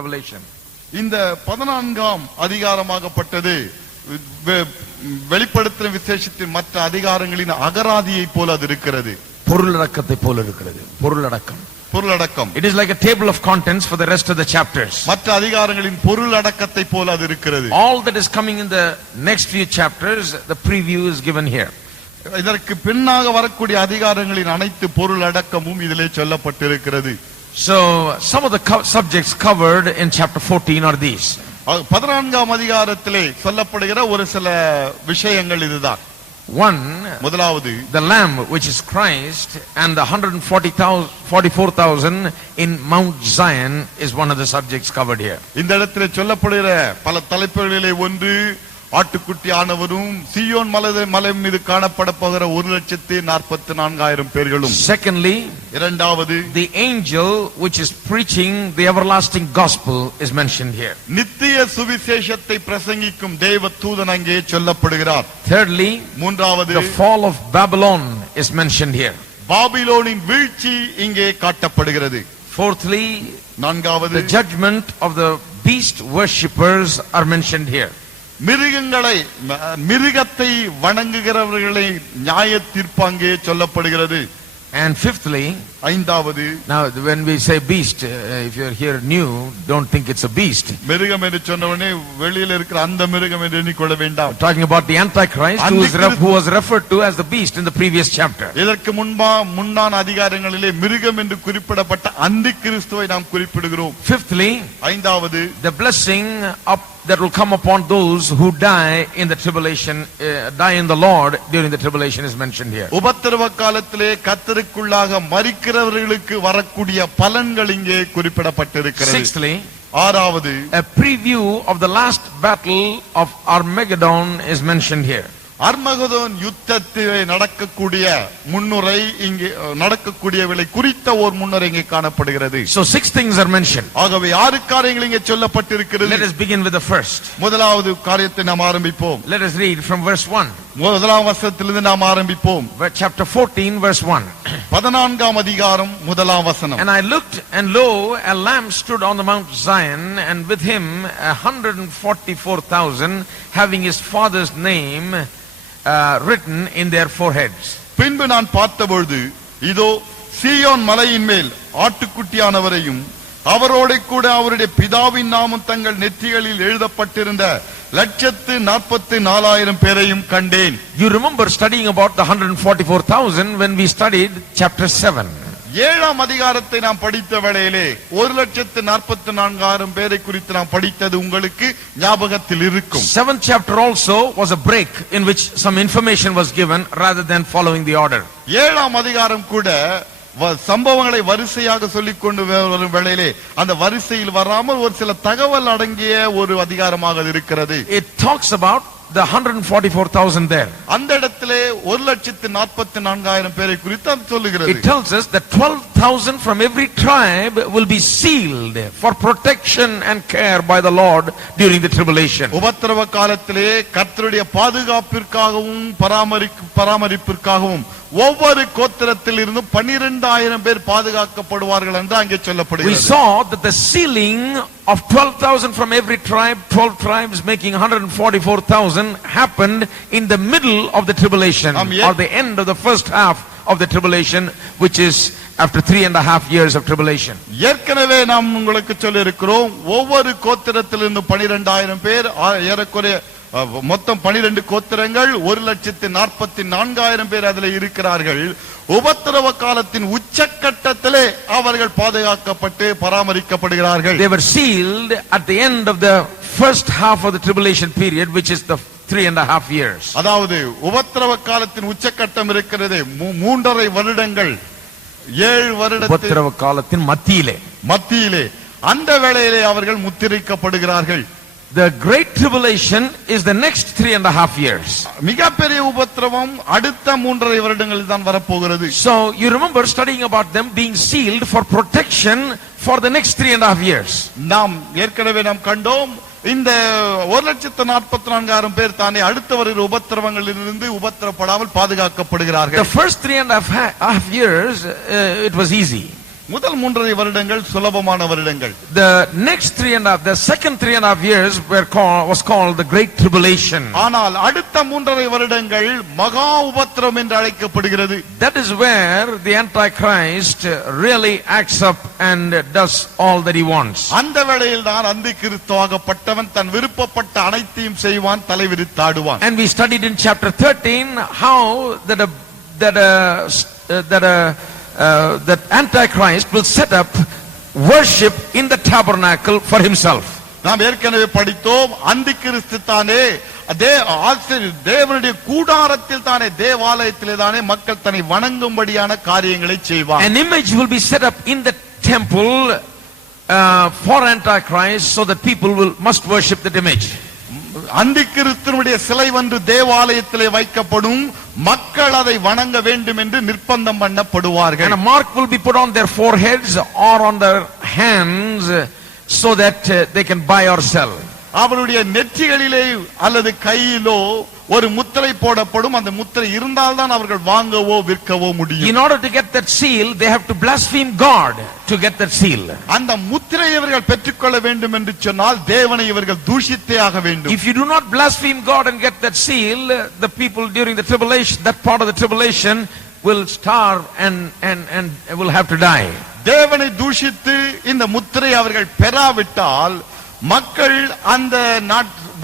Revelation. இந்த 14ஆம் அதிகாரமாகப்பட்டது வெளிப்படுத்தின விசேஷத்தின் மற்ற அதிகாரங்களின் அகராதியை போல அது இருக்கிறது. பொருளடக்கத்தை போல இருக்கிறது. பொருளடக்கம். It is like a table of contents for the rest of the chapters. மற்ற அதிகாரங்களின் பொருளடக்கத்தை போல அது இருக்கிறது. All that is coming in the next few chapters, the preview is given here. இதற்கு பின்னாக வரக்கூடிய அதிகாரங்களின் அனைத்து பொருளடக்கமும் இதிலே சொல்லப்பட்டிருக்கிறது. So some of the subjects covered in chapter 14 are these. 14ஆம் அதிகாரத்திலே சொல்லப்படுகிற ஒரு சில விஷயங்கள் இதுதான். One, முதலாவது, the lamb which is Christ and the 144,000 in Mount Zion is one of the subjects covered here. இந்த இடத்திலே சொல்லப்படுகிற பல தலைப்புகளிலே ஒன்று ஆட்டுக்குட்டி ஆனவரும் சீயோன் மலை மீது காணப்பட போகிற 1,44,000 பேர்களும். Secondly, இரண்டாவது, the angel which is preaching the everlasting gospel is mentioned here. நித்திய சுவிசேஷத்தை பிரசங்கிக்கும் தேவ தூதன் அங்கே சொல்லப்படுகிறார். Thirdly, மூன்றாவது, the fall of Babylon is mentioned here. பாபிலோனின் வீழ்ச்சி இங்கே காட்டப்படுகிறது. Fourthly, நான்காவது, the judgment of the beast worshippers are mentioned here. மிருகத்தை வணங்குகிறவர்களை நியாய தீர்ப்பாங்கே சொல்லப்படுகிறது. And fifthly, ஐந்தாவது, now when we say beast, if you are here new, don't think it's a beast. மிருகம் என்று சொன்னவனே வெளியில இருக்கிற அந்த மிருகம் என்று எண்ணிக்கொள்ள வேண்டாம். Talking about the Antichrist who was referred to as the beast in the previous chapter. இதற்கு முன்னான அதிகாரங்களிலே மிருகம் என்று குறிப்பிடப்பட்ட அந்தி கிறிஸ்துவை நாம் குறிப்பிடுகிறோம். Fifthly, ஐந்தாவது, the blessing that will come upon those who die in the tribulation, die in the Lord during the tribulation is mentioned here. உபத்திரவ காலத்திலே கர்த்தருக்குள்ளாக மரிக்கிறவர்களுக்கு வரக்கூடிய பலன்கள் இங்கே குறிப்பிடப்பட்டிருக்கிறது. Sixthly, ஆறாவது, a preview of the last battle of Armageddon is mentioned here. Armageddon யுத்தத்திலே நடக்கக்கூடிய முன்னுரை இங்கே நடக்கக்கூடியவளை குறித்த ஒரு முன்னுரை இங்கே காணப்படுகிறது. So six things are mentioned. ஆகவே 6 காரியங்கள் இங்கே சொல்லப்பட்டிருக்கிறது. Let us begin with the first. முதலாவது காரியத்தை நாம் ஆரம்பிப்போம். Let us read from verse 1. முதலாம் வசனத்திலிருந்து நாம் ஆரம்பிப்போம். Chapter 14 verse 1. 14ஆம் அதிகாரம் முதலாம் வசனம். And I looked, and lo, a lamb stood on the Mount Zion, and with him 144,000 having his father's name written in their foreheads. பின்பு நான் பார்த்தபொழுது இதோ சீயோன் மலையின் மேல் ஆட்டுக்குட்டியானவரையும் அவரோட கூட அவருடைய பிதாவின் நாமம் தங்கள் நெற்றிகளில் எழுதப்பட்டிருந்த 144,000 பேரையும் கண்டேன். You remember studying about the 144,000 when we studied chapter 7. 7ஆம் அதிகாரத்தை நாம் படித்த வேளையிலே 144,000 பேரை குறித்து நாம் படித்தது உங்களுக்கு ஞாபகத்தில் இருக்கும். 7th chapter also was a break in which some information was given rather than following the order. 7ஆம் அதிகாரம் கூட சம்பவங்களை வரிசையாக சொல்லிக் கொண்டு வரும் வேளையிலே அந்த வரிசையில் வராமல் ஒரு சில தகவல் அடங்கிய ஒரு அதிகாரமாக இருக்கிறது. It talks about the 144,000 there. அந்த இடத்திலே 144,000 பேரை குறித்து அது சொல்லுகிறது. It tells us that 12,000 from every tribe will be sealed for protection and care by the Lord during the tribulation. உபத்திரவ காலத்திலே கர்த்தருடைய பாதுகாப்பிற்காகவும் பராமரிப்பிற்காகவும் ஒவ்வொரு கோத்திரத்தில் இருந்து 12,000 பேர் பாதுகாக்கப்படுவார்கள் என்று அங்கே சொல்லப்படுகிறது. We saw that the sealing of 12,000 from every tribe, 12 tribes making 144,000 happened in the middle of the tribulation or the end of the first half of the tribulation, which is after 3.5 years of tribulation. ஏற்கனவே நாம் உங்களுக்கு சொல்லி இருக்கிறோம், ஒவ்வொரு கோத்திரத்திலிருந்து 12,000 பேர், ஏறக்குறைய மொத்தம் 12 கோத்திரங்கள், 144,000 பேர் அதில் இருக்கிறார்கள். உபத்திரவ காலத்தின் உச்சக்கட்டத்திலே அவர்கள் பாதுகாக்கப்பட்டு பராமரிக்கப்படுகிறார்கள். They were sealed at the end of the first half of the tribulation period, which is the 3.5 years. அதாவது உபத்திரவ காலத்தின் உச்சக்கட்டம் இருக்கிறது 3.5 வருடங்கள், 7 வருடத்தின் உபத்திரவ காலத்தின் மத்தியிலே அந்த வேளையிலே அவர்கள் முத்திரைக்கப்படுகிறார்கள். The great tribulation is the next 3.5 years. மிகப்பெரிய உபத்திரவம் அடுத்த 3.5 வருடங்களில் தான் வரப்போகிறது. So you remember studying about them being sealed for protection for the next 3.5 years. நாம் ஏற்கனவே கண்டோம், இந்த 144,000 பேர் தானே அடுத்த வருகிற உபத்திரவங்களிலிருந்து உபத்திரப்படாமல் பாதுகாக்கப்படுகிறார்கள். The first 3.5 years it was easy. முதல் 3.5 வருடங்கள் சுலபமான வருடங்கள். The next 3.5, the second 3.5 years was called the Great Tribulation. ஆனால் அடுத்த 3.5 வருடங்கள் மகா உபத்திரவம் என்று அழைக்கப்படுகிறது. That is where the Antichrist really acts up and does all that he wants. அந்த வேளையில் தான் அந்தி கிறிஸ்துவாகப்பட்டவன் தன் விருப்பப்பட்ட அனைத்தையும் செய்வான், தலைவிரித்தாடுவான். And we studied in chapter 13 how that Antichrist will set up worship in the tabernacle for himself. நாம் ஏற்கனவே படித்தோம், அந்தி கிறிஸ்து தானே தேவனுடைய கூடாரத்தில் தானே, தேவாலயத்திலே தானே மக்கள் தன்னை வணங்கும்படியான காரியங்களை செய்வார். An image will be set up in the temple for Antichrist so that people must worship that image. அந்தி கிறிஸ்துவினுடைய சிலை ஒன்று தேவாலயத்திலே வைக்கப்படும், மக்கள் அதை வணங்க வேண்டும் என்று நிர்பந்தம் பண்ணப்படுவார்கள். And a mark will be put on their foreheads or on their hands so that they can buy or sell. அவருடைய நெற்றிகளிலே அல்லது கையிலோ ஒரு முத்திரை போடப்படும். அந்த முத்திரை இருந்தால்தான் அவர்கள் வாங்கவோ விற்கவோ முடியும். In order to get that seal, they have to blaspheme God to get that seal. அந்த முத்திரை இவர்கள் பெற்றுக்கொள்ள வேண்டும் என்று சொன்னால் தேவனை இவர்கள் தூஷித்தே ஆக வேண்டும். If you do not blaspheme God and get that seal, the people during the tribulation, that part of the tribulation, will starve and will have to die. தேவனை தூஷித்து இந்த முத்திரை அவர்கள் பெறாவிட்டால் மக்கள் அந்த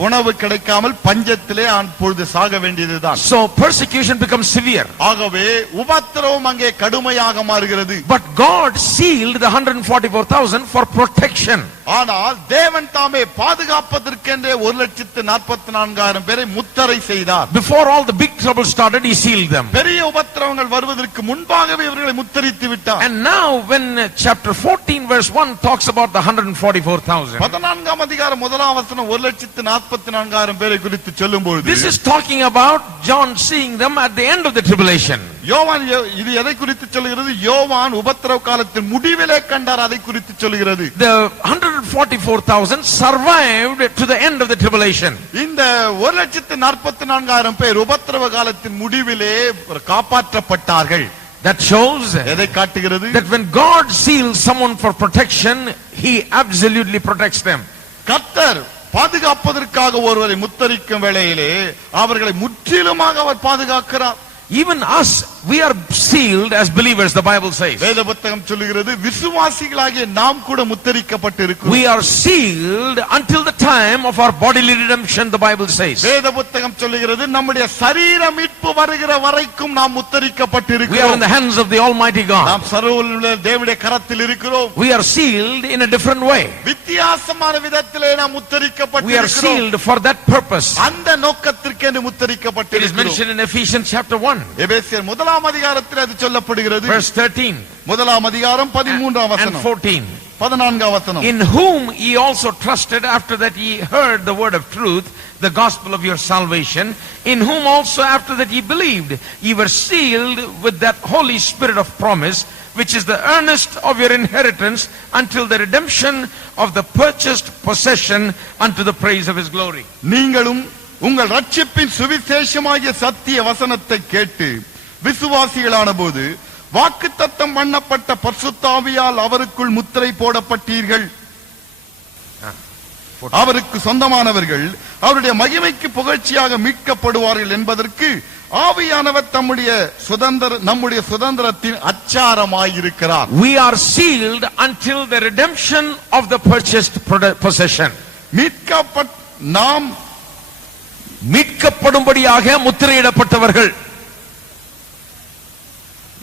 உணவு கிடைக்காமல் பஞ்சத்திலே அப்பொழுது சாக வேண்டியதுதான். So persecution becomes severe. ஆகவே உபத்திரவம் அங்கே கடுமையாக மாறுகிறது. But God sealed the 144,000 for protection. ஆனால் தேவன் தாமே பாதுகாப்பதற்கென்றே 1,44,000 பேரை முத்திரை செய்தார். Before all the big trouble started, he sealed them. பெரிய உபத்திரவங்கள் வருவதற்கு முன்பாகவே இவர்களை முத்திரித்து விட்டார். And now when chapter 14 verse 1 talks about the 144,000, 14ஆம் அதிகாரம் 1ஆம் வசனம் 1,44,000 பேரை குறித்து சொல்லும்போது, this is talking about John seeing them at the end of the tribulation. யோவான் இது எதை குறித்து சொல்கிறது? யோவான் உபத்திரவ காலத்தின் முடிவிலே கண்டார், அதை குறித்து சொல்கிறது. The 144,000 survived to the end of the tribulation. இந்த 1,44,000 பேர் உபத்திரவ காலத்தின் முடிவிலே காப்பாற்றப்பட்டார்கள். That shows எதை காட்டுகிறது? that when God seals someone for protection, he absolutely protects them. கர்த்தர் பாதுகாப்பதற்காக ஒருவரை முத்தரிக்கும் வேளையிலே அவர்களை முற்றிலுமாக அவர் பாதுகாக்கிறார். Even us, we are sealed as believers, the Bible says. வேத புத்தகம் சொல்லுகிறது, விசுவாசிகளாகிய நாம் கூட முத்தரிக்கப்பட்டிருக்கிறோம். We are sealed until the time of our bodily redemption, the Bible says. வேத புத்தகம் சொல்லுகிறது, நம்முடைய சரீர மீட்பு வருகிற வரைக்கும் நாம் முத்தரிக்கப்பட்டிருக்கிறோம். We are in the hands of the Almighty God. நாம் சர்வவல்லமையுள்ள தேவனுடைய கரத்தில் இருக்கிறோம். We are sealed in a different way. வித்தியாசமான விதத்திலே நாம் We are முத்தரிக்கப்பட்டிருக்கிறோம். sealed for that purpose. அந்த நோக்கத்திற்கென்று It is முத்தரிக்கப்பட்டிருக்கிறோம். mentioned in Ephesians chapter 1. எபேசியர் 1ஆம் அதிகாரத்தில் அது சொல்லப்படுகிறது. Verse 13 1ஆம் அதிகாரம் 13ஆம் and வசனம் 14. 14ஆம் வசனம். In whom ye also trusted after that ye heard the word of truth, the gospel of your salvation, in whom also after that ye believed, ye were sealed with that Holy Spirit of promise, which is the earnest of your inheritance until the redemption of the purchased possession unto the praise of his glory. நீங்களும் உங்கள் ரட்சிப்பின் சுவிசேஷமாகிய சத்திய வசனத்தை கேட்டு விசுவாசிகளான போது வாக்குத்தத்தம் பண்ணப்பட்ட பரிசுத்த ஆவியால் அவருக்குள் முத்திரை போடப்பட்டீர்கள். அவருக்கு சொந்தமானவர்கள் அவருடைய மகிமைக்கு புகழ்ச்சியாக மீட்கப்படுவார்கள் என்பதற்கு ஆவியானவர் நம்முடைய சுதந்திரத்தின் அச்சாரமாயிருக்கிறார். We are sealed until the redemption of the purchased possession. நாம் மீட்கப்படும்படியாக முத்திரையிடப்பட்டவர்கள்.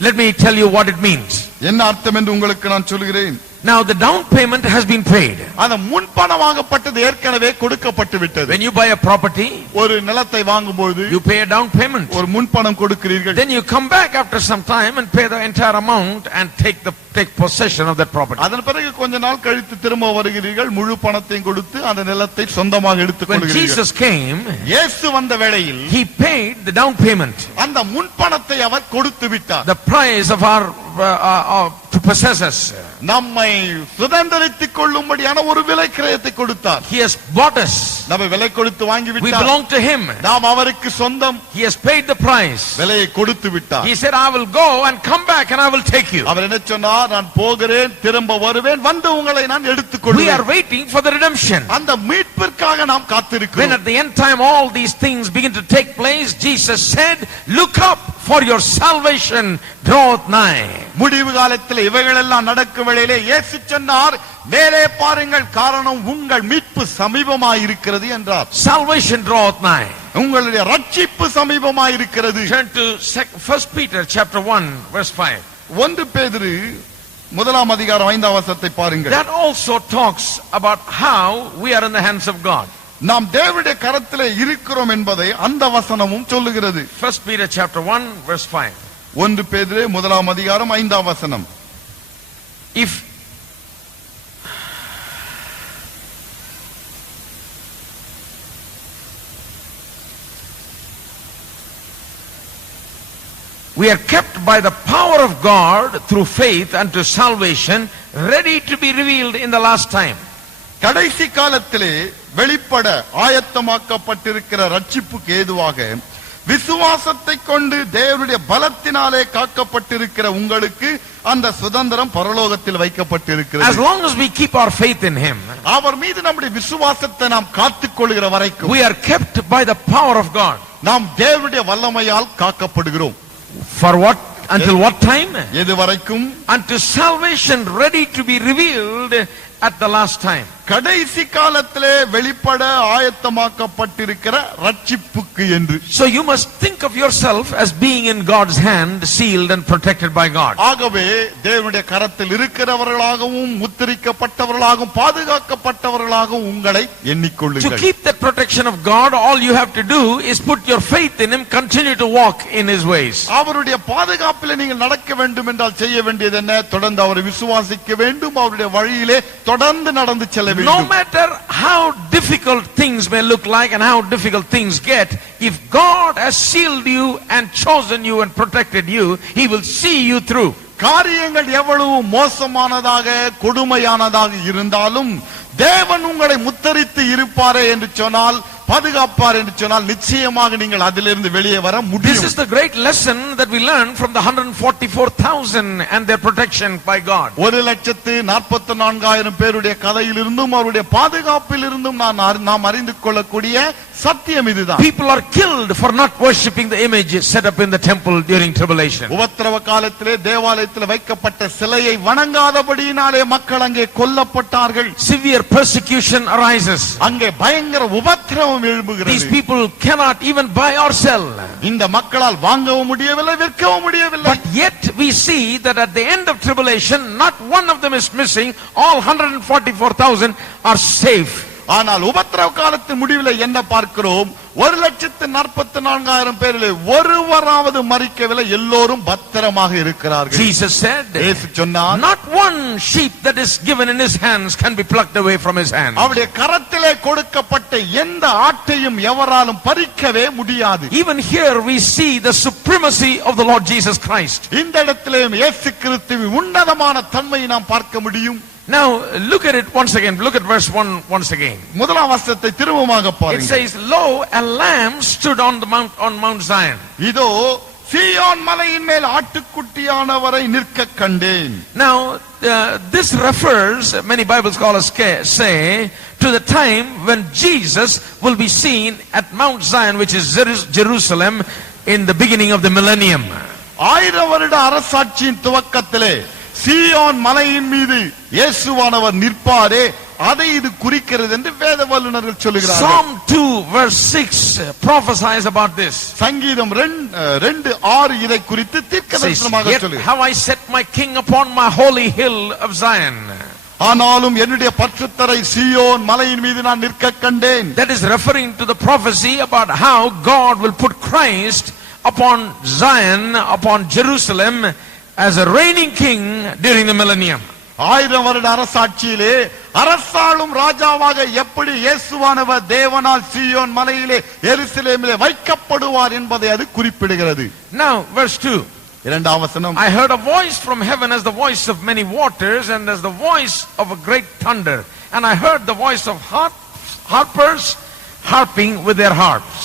Let me tell you what it means. என்ன அர்த்தம் என்று உங்களுக்கு நான் சொல்கிறேன். Now the down payment has been paid. அந்த முன்பணமாகப்பட்டது ஏற்கனவே கொடுக்கப்பட்டு விட்டது. When you buy a property, ஒரு நிலத்தை வாங்கும்போது you pay a down payment. ஒரு முன்பணம் கொடுக்கிறீர்கள். Then you come back after some time and pay the entire amount and take possession of that property. அதன் பிறகு கொஞ்ச நாள் கழித்து திரும்ப வருகிறீர்கள், முழு பணத்தையும் கொடுத்து அந்த நிலத்தை சொந்தமாக எடுத்துக் When கொள்கிறீர்கள். Jesus came, இயேசு வந்த வேளையில் he paid the down payment. அந்த முன்பணத்தை அவர் கொடுத்து விட்டார். The price of our to possess us. நம்மை சுதந்தரித்துக் கொள்ளும்படியான ஒரு விலை கிரயத்தை கொடுத்தார். He has bought us. நம்மை விலை கொடுத்து வாங்கி We விட்டார். belong to him. நாம் அவருக்கு சொந்தம். He has paid the price. விலையை கொடுத்து விட்டார். He said, I will go and come back and I will take you. அவர் என்ன சொன்னார்? நான் போகிறேன், திரும்ப வருவேன், வந்து உங்களை நான் எடுத்துக் We are கொள்வேன். waiting for the redemption. அந்த மீட்பிற்காக நாம் When காத்திருக்கிறோம். at the end time all these things begin to take place, Jesus said, look up, for your salvation draweth nigh. முடிவு காலத்தில் இவைகளெல்லாம் நடக்கும் வேளையிலே இயேசு சொன்னார், மேலே பாருங்கள், காரணம் உங்கள் மீட்பு சமீபமாய் இருக்கிறது என்றார். Salvation draweth nigh. உங்களுடைய ரட்சிப்பு சமீபமாய் இருக்கிறது. Turn to 1 Peter chapter 1 verse 5. 1 பேதுரு முதலாம் அதிகாரம் 5ஆம் வசனத்தை பாருங்கள். That also talks about how we are in the hands of God. நாம் தேவனுடைய கரத்திலே இருக்கிறோம் என்பதை அந்த வசனமும் சொல்லுகிறது. 1 Peter chapter 1 verse 5. 1 பேதுரு முதலாம் அதிகாரம் 5ஆம் வசனம். If we are kept by the power of God through faith unto salvation, ready to be revealed in the last time. கடைசி காலத்திலே வெளிப்பட ஆயத்தமாக்கப்பட்டிருக்கிற ரட்சிப்புக்கு ஏதுவாக விசுவாசத்தை கொண்டு தேவனுடைய பலத்தினாலே காக்கப்பட்டிருக்கிற உங்களுக்கு அந்த சுதந்திரம் பரலோகத்தில் As வைக்கப்பட்டிருக்கிறது. long as we keep our faith in him, அவர் மீது நம்முடைய விசுவாசத்தை நாம் காத்துக் கொள்கிற வரைக்கும் we are kept by the power of God. நாம் தேவனுடைய வல்லமையால் காக்கப்படுகிறோம். For what? Until what time? எது வரைக்கும்? Unto salvation, ready to be revealed at the last time. கடைசி காலத்திலே வெளிப்பட ஆயத்தமாக்கப்பட்டிருக்கிற ரட்சிப்புக்கு என்று. So you must think of yourself as being in God's hand, sealed and protected by God. ஆகவே தேவனுடைய கரத்தில் இருக்கிறவர்களாகவும் முத்திரிக்கப்பட்டவர்களாகவும் பாதுகாக்கப்பட்டவர்களாகவும் உங்களை To எண்ணிக்கொள்ளுங்கள். keep that protection of God, all you have to do is put your faith in him, continue to walk in his ways. அவருடைய பாதுகாப்பிலே நீங்கள் நடக்க வேண்டும் என்றால் செய்ய வேண்டியது என்ன? தொடர்ந்து அவரை விசுவாசிக்க வேண்டும். அவருடைய வழியிலே தொடர்ந்து நடந்து செல்ல வேண்டும். No matter how difficult things may look like and how difficult things get, if God has sealed you and chosen you and protected you, he will see you through. காரியங்கள் எவ்வளவு மோசமானதாக கொடுமையானதாக இருந்தாலும் தேவன் உங்களை முத்தரித்து இருப்பாரே என்று சொன்னால், பாதுகாப்பார் என்று சொன்னால், நிச்சயமாக நீங்கள் அதிலிருந்து வெளியே வர This முடியும். is the great lesson that we learn from the 144,000 and their protection by God. 1,44,000 பேருடைய கதையிலிருந்தும் அவருடைய பாதுகாப்பில் இருந்தும் நாம் அறிந்து கொள்ளக்கூடிய சத்தியம் இதுதான். People are killed for not worshipping the image set up in the temple during tribulation. உபத்திரவ காலத்திலே தேவாலயத்தில் வைக்கப்பட்ட சிலையை வணங்காதபடியினாலே மக்கள் அங்கே கொல்லப்பட்டார்கள். Severe persecution arises. அங்கே பயங்கர உபத்திரவம் These எழும்புகிறது. people cannot even buy or sell. இந்த மக்களால் வாங்கவும் முடியவில்லை, விற்கவும் முடியவில்லை. But yet we see that at the end of tribulation, not one of them is missing. All 144,000 are safe. ஆனால் உபத்திரவ காலத்தின் முடிவில் என்ன பார்க்கிறோம்? 1,44,000 பேரிலே ஒருவராவது மரிக்கவில்லை, எல்லோரும் பத்திரமாக இருக்கிறார்கள். Jesus said, இயேசு சொன்னார், not one sheep that is given in his hands can be plucked away from his hand. அவருடைய கரத்திலே கொடுக்கப்பட்ட எந்த ஆட்டையும் எவராலும் பறிக்கவே முடியாது. Even here we see the supremacy of the Lord Jesus Christ. இந்த இடத்திலேயும் இயேசு கிறிஸ்துவின் உன்னதமான தன்மையை நாம் பார்க்க முடியும். Now look at it once again. Look at verse 1 once again. முதலாம் வசனத்தை திரும்பமாக It பாருங்கள். says, lo, a lamb stood on Mount Zion. இதோ சீயோன் மலையின் மேல் ஆட்டுக்குட்டியானவரை நிற்க கண்டேன். Now this refers, many Bible scholars say, to the time when Jesus will be seen at Mount Zion, which is Jerusalem, in the beginning of the millennium. 1000 வருட அரசாட்சியின் துவக்கத்திலே சீயோன் மலையின் மீது இயேசுவானவர் நிற்பாரே, அதை இது குறிக்கிறது என்று வேத வல்லுனர்கள் சொல்லுகிறார்கள். Psalm 2 verse 6 prophesies about this. சங்கீதம் 2:6 இதை குறித்து தீர்க்கதரிசனமாக Yet சொல்லுகிறது. have I set my king upon my holy hill of Zion. ஆனாலும் என்னுடைய பற்றுத்தரை சீயோன் மலையின் மீது நான் நிற்க கண்டேன். That is referring to the prophecy about how God will put Christ upon Zion, upon Jerusalem, as a reigning king during the millennium. 1000 வருட அரசாட்சியிலே அரசாளும் ராஜாவாக எப்படி இயேசுவானவர் தேவனால் சீயோன் மலையிலே எருசலேமிலே வைக்கப்படுவார் என்பதை அது குறிப்பிடுகிறது. Now verse 2. இரண்டாம் வசனம். I heard a voice from heaven as the voice of many waters and as the voice of a great thunder. And I heard the voice of harpers harping with their harps.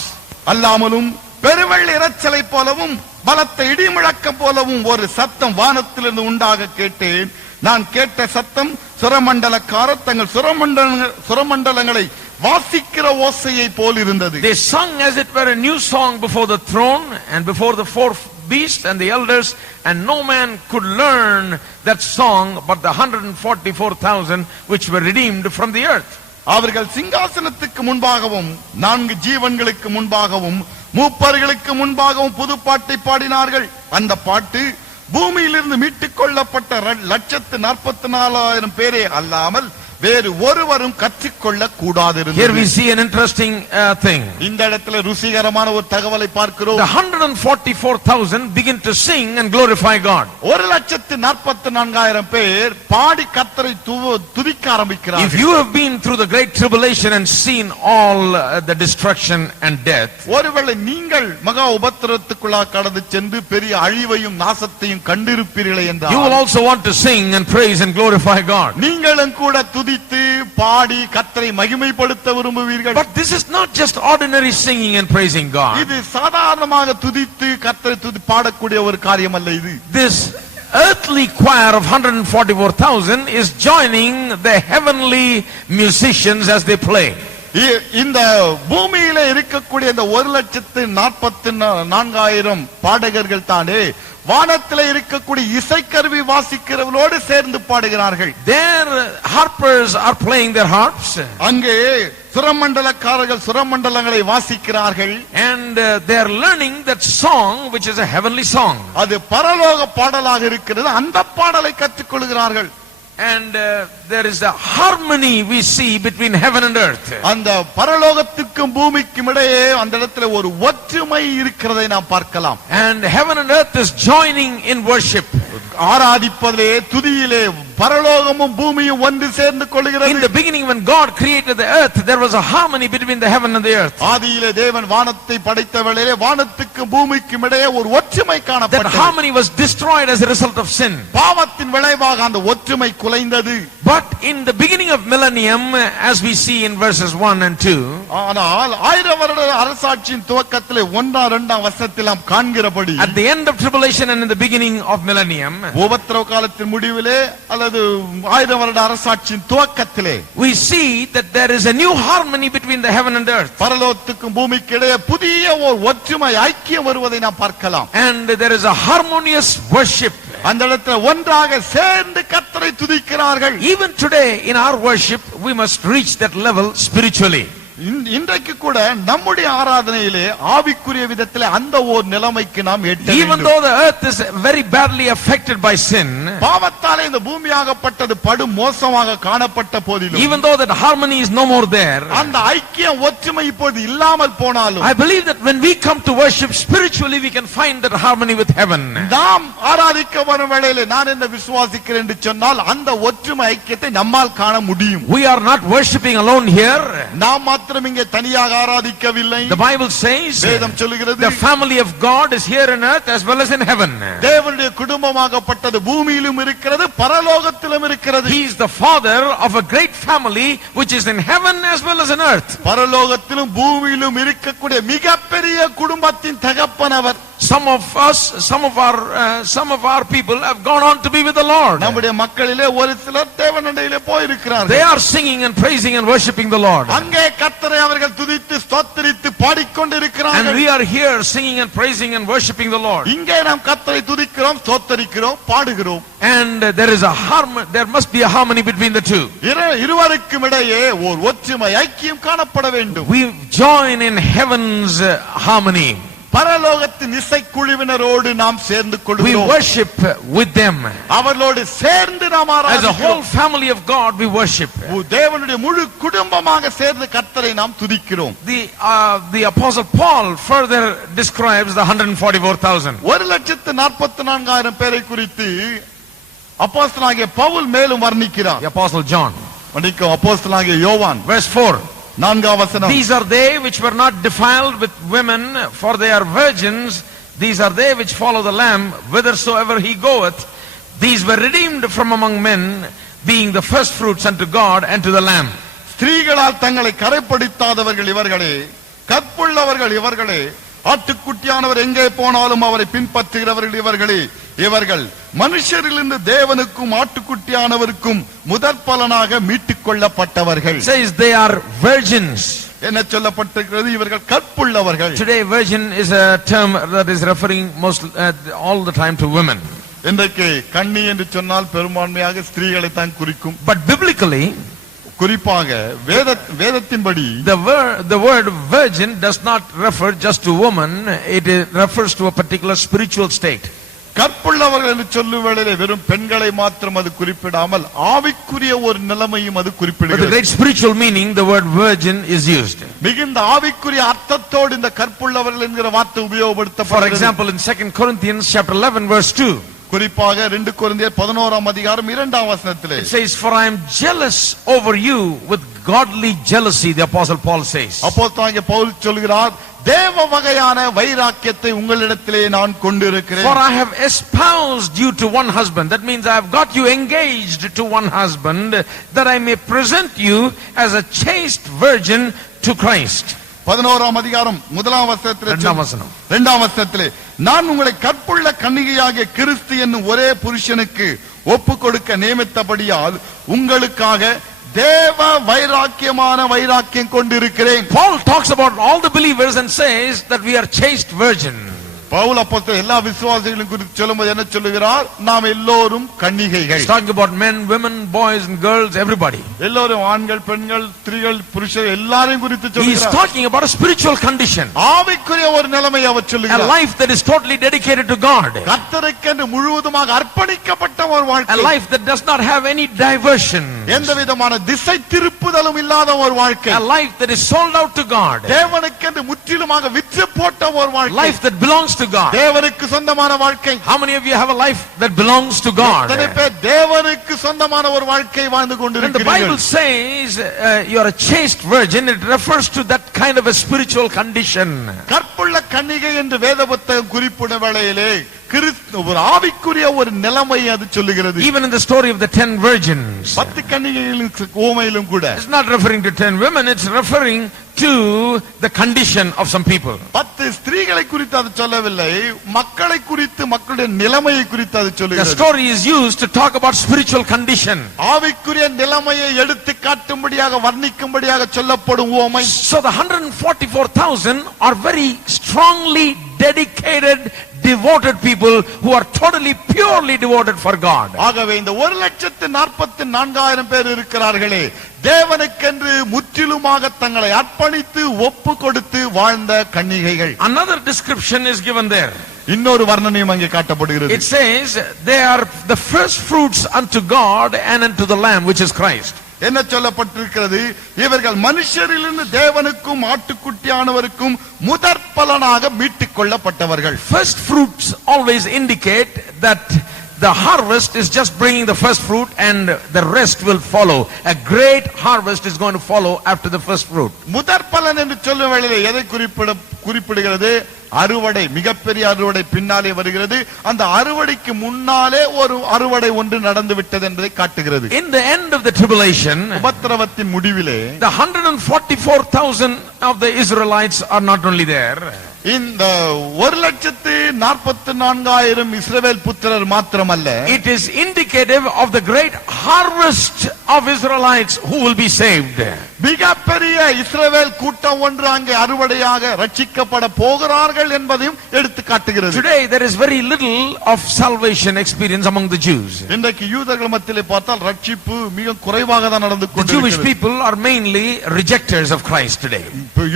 அல்லாமலும் பெருவெள்ள இரைச்சலை போலவும் பலத்த இடி முழக்கம் போலவும் ஒரு சத்தம் வானத்திலிருந்து உண்டாக கேட்டேன். நான் கேட்ட சத்தம் சுரமண்டலக்காரர் தங்கள் சுரமண்டலங்களை வாசிக்கிற ஓசையை போல் இருந்தது. They sung as it were a new song before the throne and before the fourth beast and the elders, and no man could learn that song but the 144,000 which were redeemed from the earth. அவர்கள் சிங்காசனத்துக்கு முன்பாகவும் 4 ஜீவன்களுக்கு முன்பாகவும் மூப்பர்களுக்கு முன்பாகவும் புது பாட்டை பாடினார்கள். அந்த பாட்டு பூமியிலிருந்து மீட்டுக் கொள்ளப்பட்ட 144,000 பேரே அல்லாமல் வேறு ஒருவரும் கற்றுக்கொள்ள கூடாது. Here we see an interesting thing. இந்த இடத்துல ருசிகரமான ஒரு தகவலை பார்க்கிறோம். The 144,000 begin to sing and glorify God. 144,000 பேர் பாடி கர்த்தரை துதிக்க ஆரம்பிக்கிறார்கள். If you have been through the great tribulation and seen all the destruction and death, ஒருவேளை நீங்கள் மகா உபத்திரவத்துக்குள்ளாக கடந்து சென்று பெரிய அழிவையும் நாசத்தையும் கண்டிருப்பீர்களே என்றால், you will also want to sing and praise and glorify God. நீங்களும் கூட துதித்து பாடி கர்த்தரை மகிமைப்படுத்த விரும்புவீர்கள். But this is not just ordinary singing and praising God. இது சாதாரணமாக துதித்து கர்த்தரை பாடக்கூடிய ஒரு காரியம் அல்ல. இது This earthly choir of 144,000 is joining the heavenly musicians as they play. இந்த பூமியில இருக்கக்கூடிய இந்த 144,000 பாடகர்கள் தானே வானத்திலே இருக்கக்கூடிய இசைக்கருவி வாசிக்கிறவர்களோடு சேர்ந்து பாடுகிறார்கள். Their harpers are playing their harps. அங்கே சுரமண்டலக்காரர்கள் சுரமண்டலங்களை வாசிக்கிறார்கள். And they are learning that song which is a heavenly song. அது பரலோக பாடலாக இருக்கிறது. அந்த பாடலை கற்றுக்கொள்கிறார்கள். And there is a harmony we see between heaven and earth. அந்த பரலோகத்துக்கும் பூமிக்கும் இடையே அந்த இடத்துல ஒரு ஒற்றுமை இருக்கிறதை நாம் பார்க்கலாம். And heaven and earth is joining in worship. ஆராதிப்பதிலே துதியிலே பரலோகமும் பூமியும் ஒன்று சேர்ந்து கொள்கிறது. In the beginning when God created the earth, there was a harmony between the heaven and the earth. ஆதியிலே தேவன் வானத்தை படைத்த வேளையிலே வானத்துக்கும் பூமிக்கும் இடையே ஒரு ஒற்றுமை காணப்பட்டது. That harmony was destroyed as a result of sin. பாவத்தின் விளைவாக அந்த ஒற்றுமை குலைந்தது. But in the beginning of millennium, as we see in verses 1 and 2, ஆனால் 1000 வருட அரசாட்சியின் துவக்கத்திலே 1-2 வசனத்தில் நாம் காண்கிறபடி, at the end of tribulation and in the beginning of millennium, உபத்திரவ காலத்தின் முடிவிலே அல்லது 1000 வருட அரசாட்சியின் துவக்கத்திலே, we see that there is a new harmony between the heaven and the earth. பரலோகத்துக்கும் பூமிக்கு இடையே புதிய ஒரு ஒற்றுமை ஐக்கியம் வருவதை நாம் பார்க்கலாம். And there is a harmonious worship. அந்த இடத்துல ஒன்றாக சேர்ந்து கர்த்தரை துதிக்கிறார்கள். Even today in our worship, we must reach that level spiritually. இன்றைக்கு கூட நம்முடைய ஆராதனையிலே ஆவிக்குரிய விதத்திலே அந்த ஒரு நிலைமைக்கு நாம் எட்ட வேண்டும். Even though the earth is very badly affected by sin, பாவத்தாலே இந்த பூமியாகப்பட்டது படு மோசமாக காணப்பட்ட போதிலும், even though that harmony is no more there, அந்த ஐக்கியம் ஒற்றுமை இப்போது இல்லாமல் போனாலும், I believe that when we come to worship spiritually, we can find that harmony with heaven. நாம் ஆராதிக்க வரும் வேளையிலே நான் என்ன விசுவாசிக்கிறேன் என்று சொன்னால் அந்த ஒற்றுமை ஐக்கியத்தை நம்மால் காண முடியும். We are not worshiping alone here. நாம் மாத்திரம் இங்கே தனியாக ஆராதிக்கவில்லை. The Bible says வேதம் சொல்கிறது, the family of God is here on earth as well as in heaven. தேவனுடைய குடும்பமாகப்பட்டது பூமியிலும் இருக்கிறது பரலோகத்திலும் இருக்கிறது. He is the father of a great family which is in heaven as well as in earth. பரலோகத்திலும் பூமியிலும் இருக்கக்கூடிய மிகப்பெரிய குடும்பத்தின் தகப்பன் அவர். Some of our people have gone on to be with the Lord. நம்முடைய மக்களிலே ஒரு சிலர் தேவனிடத்திலே போய் இருக்கிறார்கள். They are singing and praising and worshiping the Lord. அங்கே கர்த்தரை அவர்கள் துதித்து ஸ்தோத்திரித்து பாடிக்கொண்டிருக்கிறார்கள். And we are here singing and praising and worshiping the Lord. இங்கே நாம் கர்த்தரை துதிக்கிறோம், ஸ்தோத்திரிக்கிறோம், பாடுகிறோம். And there must be a harmony between the two. இருவருக்கும் இடையே ஒரு ஒற்றுமை ஐக்கியம் காணப்பட வேண்டும். We join in heaven's harmony. பரலோகத்தின் இசைக்குழுவினரோடு நாம் சேர்ந்து We கொள்கிறோம். worship with them. அவர்களோடு சேர்ந்து நாம் As a ஆராதிக்கிறோம். whole family of God we worship. தேவனுடைய முழு குடும்பமாக சேர்ந்து கர்த்தரை நாம் துதிக்கிறோம். The apostle Paul further describes the 144,000. 144,000 பேரை குறித்து அப்போஸ்தலனாகிய பவுல் மேலும் வர்ணிக்கிறார். The apostle John. அப்போஸ்தலனாகிய யோவான் Verse 4. 4ஆம் வசனம். These are they which were not defiled with women, for they are virgins. These are they which follow the Lamb whithersoever he goeth. These were redeemed from among men, being the first fruits unto God and to the Lamb. ஸ்திரீகளால் தங்களை கரைப்படுத்தாதவர்கள் இவர்களே, கற்புள்ளவர்கள் இவர்களே, ஆட்டுக்குட்டியானவர் எங்கே போனாலும் அவரை பின்பற்றுகிறவர்கள் இவர்களே. இவர்கள் மனுஷரிலிருந்து தேவனுக்கும் ஆட்டுக்குட்டியானவருக்கும் முதற் பலனாக மீட்டுக் கொள்ளப்பட்டவர்கள். Says they are virgins. என்ன சொல்லப்பட்டிருக்கிறது? இவர்கள் கற்புள்ளவர்கள். Today virgin is a term that is referring all the time to women. இன்றைக்கு கன்னி என்று சொன்னால் பெரும்பான்மையாக ஸ்திரீகளை தான் குறிக்கும். But biblically, குறிப்பாக வேதத்தின்படி the word virgin does not refer just to woman, it refers to a particular spiritual state. கற்புள்ளவர்கள் என்று சொல்லும் வேளையிலே வெறும் பெண்களை மாத்திரம் அது குறிப்பிடாமல் ஆவிக்குரிய ஒரு நிலைமையும் அது குறிப்பிடுகிறது. With a great spiritual meaning the word virgin is used. மிகுந்த ஆவிக்குரிய அர்த்தத்தோடு இந்த கற்புள்ளவர்கள் என்கிற வார்த்தை உபயோகப்படுத்தப்படுகிறது. For example, in 2 Corinthians chapter 11 verse 2, குறிப்பாக 2 கொரிந்தியர் 11ஆம் அதிகாரம் 2ஆம் வசனத்திலே it says, for I am jealous over you with godly jealousy, the apostle Paul says. அப்போஸ்தலனாகிய பவுல் சொல்கிறார், தேவ வகையான வைராக்கியத்தை உங்களிடத்திலே நான் கொண்டிருக்கிறேன். For I have espoused you to one husband. That means I have got you engaged to one husband, that I may present you as a chaste virgin to Christ. 11ஆம் அதிகாரம் 1ஆம் வசனத்திலே 2ஆம் வசனத்திலே, நான் உங்களை கற்புள்ள கன்னிகையாகிய கிறிஸ்து என்னும் ஒரே புருஷனுக்கு ஒப்பு கொடுக்க நியமித்தபடியால் உங்களுக்காக தேவ வைராக்கியம் கொண்டிருக்கிறேன். Paul talks about all the believers and says that we are chaste virgin. Pavul அப்போஸ்தலன் எல்லா விசுவாசிகளையும் குறித்து சொல்லும்போது என்ன சொல்லுகிறார்? நாம் எல்லோரும் கன்னிகைகள். He's talking about men, women, boys and girls, everybody. எல்லோரும் ஆண்கள், பெண்கள், ஸ்திரீகள், புருஷர் எல்லாரையும் குறித்து சொல்லுகிறார். He is talking about a spiritual condition. ஆவிக்குரிய ஒரு நிலைமையை அவர் சொல்லுகிறார். A life that is totally dedicated to God. கர்த்தருக்கென்று முழுவதுமாக அர்ப்பணிக்கப்பட்ட ஒரு வாழ்க்கை. A life that does not have any diversion. எந்த விதமான திசை திருப்புதலும் இல்லாத ஒரு வாழ்க்கை. A life that is sold out to God. தேவனுக்கென்று முற்றிலுமாக விற்று போட்ட ஒரு வாழ்க்கை. Life that belongs to God. தேவனுக்கு சொந்தமான வாழ்க்கை. How many of you have a life that belongs to God? எத்தனை பேர் தேவனுக்கு சொந்தமான ஒரு வாழ்க்கை வாழ்ந்து கொண்டிருக்கிறீர்கள்? When the Bible says you are a chaste virgin, it refers to that kind of a spiritual condition. கற்புள்ள கன்னிகை என்று வேத புத்தகம் குறிப்பிடும் வேளையிலே கிறிஸ்து ஒரு ஆவிக்குரிய ஒரு நிலைமை அது சொல்லுகிறது. Even in the story of the 10 virgins, 10 கன்னிகைகளின் உவமையிலும் கூட, it's not referring to 10 women, it's referring to the condition of some people. 10 ஸ்திரீகளை குறித்து அது சொல்லவில்லை, மக்களை குறித்து, மக்களுடைய நிலைமையை குறித்து அது சொல்லுகிறது. The story is used to talk about spiritual condition. ஆவிக்குரிய நிலைமையை எடுத்து காட்டும்படியாக வர்ணிக்கும்படியாக சொல்லப்படும் உவமை. So the 144,000 are very strongly dedicated, devoted people who are totally purely devoted for God. ஆகவே இந்த 1,44,000 பேர் இருக்கிறார்களே, தேவனுக்கென்று முற்றிலுமாக தங்களை அர்ப்பணித்து ஒப்பு கொடுத்து வாழ்ந்த கன்னிகைகள். Another description is given there. இன்னொரு வர்ணனையும் அங்கே காட்டப்படுகிறது. It says they are the first fruits unto God and unto the Lamb, which is Christ. என்ன சொல்லப்பட்டிருக்கிறது? இவர்கள் மனுஷரிலிருந்து தேவனுக்கும் ஆட்டுக்குட்டியானவருக்கும் முதற் பலனாக மீட்டுக் கொள்ளப்பட்டவர்கள். First fruits always indicate that the harvest is just bringing the first fruit and the rest will follow. A great harvest is going to follow after the first fruit. முதற் பலன் என்று சொல்லும் வேளையிலே எதை குறிப்பிடுகிறது? அறுவடை, மிகப்பெரிய அறுவடை பின்னாலே வருகிறது. அந்த அறுவடைக்கு முன்னாலே ஒரு அறுவடை ஒன்று நடந்து விட்டது என்பதை காட்டுகிறது. In the end of the tribulation, உபத்திரவத்தின் முடிவிலே, the 144,000 of the Israelites are not only there. இந்த 1,44,000 இஸ்ரவேல் புத்திரர் மாத்திரமல்ல, it is indicative of the great harvest of Israelites who will be saved. மிகப்பெரிய இஸ்ரவேல் கூட்டம் ஒன்று அங்கே அறுவடையாக ரட்சிக்கப்பட போகிறார்கள் என்பதையும் எடுத்து காட்டுகிறது. Today there is very little of salvation experience among the Jews. இன்றைக்கு யூதர்கள் மத்தியிலே பார்த்தால் ரட்சிப்பு மிக குறைவாக தான் நடந்து கொண்டிருக்கிறது. The Jewish people are mainly rejectors of Christ today.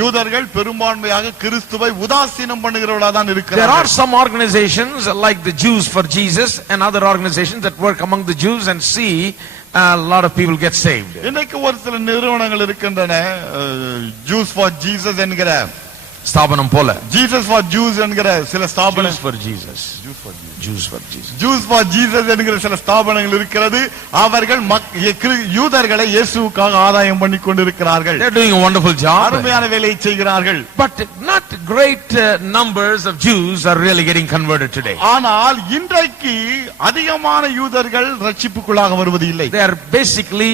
யூதர்கள் பெரும்பான்மையாக கிறிஸ்துவை உதாசீனம் பண்ணுகிறவர்களாக தான் இருக்கிறார்கள். There are some organizations like the Jews for Jesus and other organizations that work among the Jews and see a lot of people get saved. இன்னைக்கு ஒரு சில நிறுவனங்கள் இருக்கின்றன, Jews for Jesus என்கிற ஸ்தாபனம் போல. Jesus for Jews என்கிற சில ஸ்தாபனம், Jews for Jesus. Jews for Jesus. Jews for Jesus என்கிற சில ஸ்தாபனங்கள் இருக்கிறது. அவர்கள் யூதர்களை இயேசுவுக்காக ஆதாயம் பண்ணி கொண்டிருக்கிறார்கள். They are doing a wonderful job. அருமையான வேலையை செய்கிறார்கள். But not great numbers of Jews are really getting converted today. ஆனால் இன்றைக்கு அதிகமான யூதர்கள் ரட்சிப்புக்குள்ளாக வருவது இல்லை. They are basically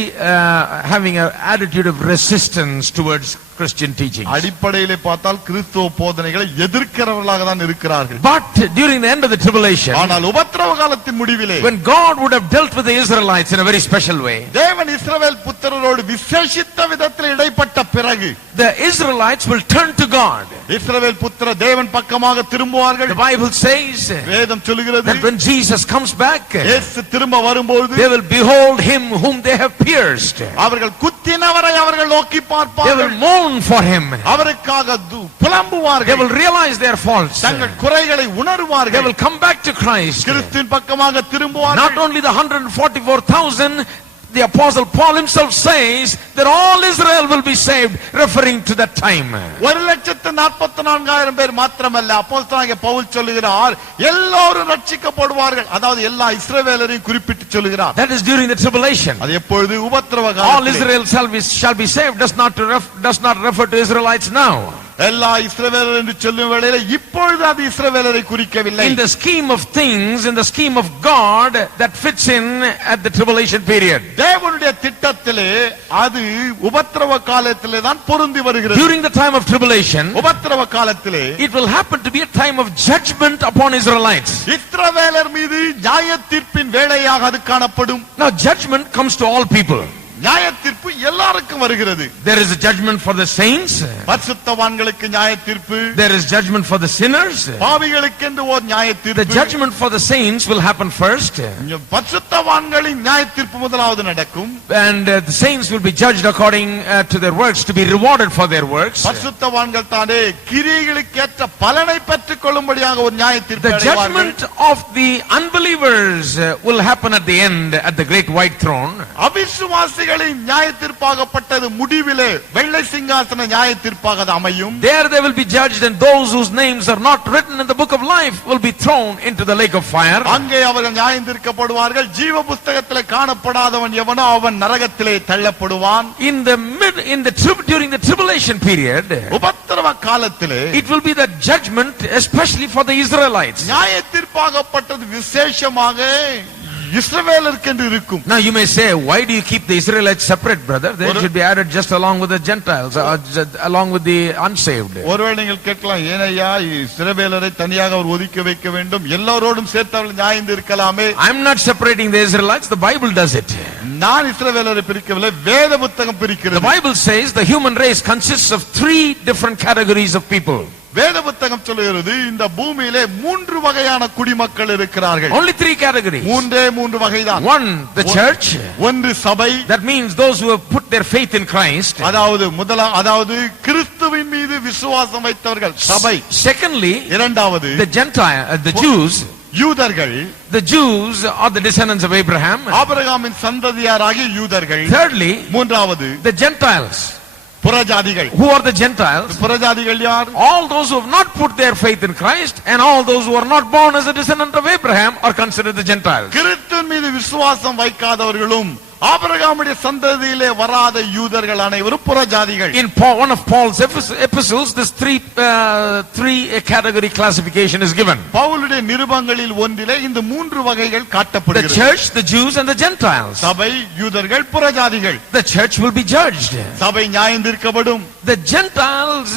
having an attitude of resistance towards Christian teachings. அடிப்படையிலே பார்த்தால் கிறிஸ்தவ போதனைகளை எதிர்க்கிறவர்களாக தான் இருக்கிறார்கள். But during the end of the tribulation, ஆனால் உபத்திரவ காலத்தின் முடிவிலே, when God would have dealt with the Israelites in a very special way, தேவன் இஸ்ரவேல் புத்திரரோடு விசேஷித்த விதத்தில் இடைப்பட்ட பிறகு, the Israelites will turn to God. இஸ்ரவேல் புத்திர தேவன் பக்கமாக திரும்புவார்கள். The Bible says வேதம் சொல்கிறது, that when Jesus comes back, இயேசு திரும்ப வரும்போது, they will behold him whom they have pierced. அவர்கள் குத்தினவரை அவர்கள் நோக்கி They பார்ப்பார்கள். will mourn for him. அவருக்காக They புலம்புவார்கள். will realize their faults. தங்கள் குறைகளை They உணர்வார்கள். will come back to Christ. கிறிஸ்துவின் பக்கமாக Not திரும்புவார்கள். only the 144,000, the apostle Paul himself says that all Israel will be saved, referring to that time. 1,44,000 பேர் மாத்திரமல்ல, அப்போஸ்தலனாகிய பவுல் சொல்லுகிறார், எல்லோரும் ரட்சிக்கப்படுவார்கள். அதாவது எல்லா இஸ்ரவேலரையும் குறிப்பிட்டு சொல்லுகிறார். That is during the tribulation. அது எப்பொழுது உபத்திரவ All காலத்திலே. Israel shall be saved does not refer to Israelites now. எல்லா இஸ்ரவேலர் என்று சொல்லும் வேளையிலே இப்பொழுது அது இஸ்ரவேலரை குறிக்கவில்லை. In the scheme of things, in the scheme of God, that fits in at the tribulation period. தேவனுடைய திட்டத்திலே அது உபத்திரவ காலத்திலே தான் பொருந்தி வருகிறது. During the time of tribulation, உபத்திரவ காலத்திலே it will happen to be a time of judgment upon Israelites. இஸ்ரவேலர் மீது நியாய தீர்ப்பின் வேளையாக அது காணப்படும். Now judgment comes to all people. நியாய தீர்ப்பு எல்லாருக்கும் வருகிறது. There is a judgment for the saints. பரிசுத்தவான்களுக்கு நியாய தீர்ப்பு. There is judgment for the sinners. பாவிகளுக்கு என்று ஒரு நியாய The தீர்ப்பு. judgment for the saints will happen first. பரிசுத்தவான்களின் நியாய தீர்ப்பு முதலாவது நடக்கும். And the saints will be judged according to their works, to be rewarded for their works. பரிசுத்தவான்கள் தானே கிரியைகளுக்கு ஏற்ற பலனை பெற்றுக் கொள்ளும்படியாக ஒரு நியாய தீர்ப்பு The அடைவார்கள். judgment of the unbelievers will happen at the end, at the great white throne. அவிசுவாசிகளின் நியாய தீர்ப்பாகப்பட்டது முடிவிலே வெள்ளை சிங்காசன நியாய தீர்ப்பாக அது அமையும். There they will be judged, and those whose names are not written in the book of life will be thrown into the lake of fire. அங்கே அவர்கள் நியாயம் தீர்க்கப்படுவார்கள். ஜீவ புஸ்தகத்திலே காணப்படாதவன் எவனோ அவன் நரகத்திலே தள்ளப்படுவான். During the tribulation period, உபத்திரவ காலத்திலே it will be the judgment especially for the Israelites. நியாய தீர்ப்பாகப்பட்டது விசேஷமாக இஸ்ரவேலருக்கு என்று இருக்கும். Now you may say, why do you keep the Israelites separate, brother? They should be added just along with the Gentiles, along with the unsaved. ஒருவேளை நீங்கள் கேட்கலாம், ஏனையா இஸ்ரவேலரை தனியாக அவர் ஒதுக்கி வைக்க வேண்டும், எல்லாரோடும் சேர்த்து அவர்கள் நியாயம் தீர்க்கலாமே. I'm not separating the Israelites, the Bible does it. நான் இஸ்ரவேலரை பிரிக்கவில்லை, வேத புத்தகம் பிரிக்கிறது. The Bible says the human race consists of 3 different categories of people. வேத புத்தகம் சொல்லுகிறது இந்த பூமியிலே 3 வகையான குடிமக்கள் இருக்கிறார்கள். Only 3 categories. 3 வகைதான். One, the church. ஒன்று சபை. That means those who have put their faith in Christ. அதாவது கிறிஸ்துவின் மீது விசுவாசம் வைத்தவர்கள் சபை. Secondly, இரண்டாவது the Gentile, the Jews. யூதர்கள். The Jews are the descendants of Abraham. ஆபிரகாமின் சந்ததியாராகிய யூதர்கள். Thirdly, மூன்றாவது the Gentiles. புறஜாதிகள். Who are the Gentiles? புறஜாதிகள் யார்? All those who have not put their faith in Christ and all those who are not born as a descendant of Abraham are considered the Gentiles. கிறிஸ்துவின் மீது விசுவாசம் வைக்காதவர்களும் ஆபிரகாமுடைய சந்ததியிலே வராத யூதர்கள் அனைவரும் புறஜாதிகள். In one of Paul's epistles, this three category classification is given. பவுலுடைய நிருபங்களில் ஒன்றிலே இந்த 3 வகைகள் காட்டப்படுகிறது. The church, the Jews and the Gentiles. சபை, யூதர்கள், புறஜாதிகள். The church will be judged. சபை நியாயம் தீர்க்கப்படும். The Gentiles,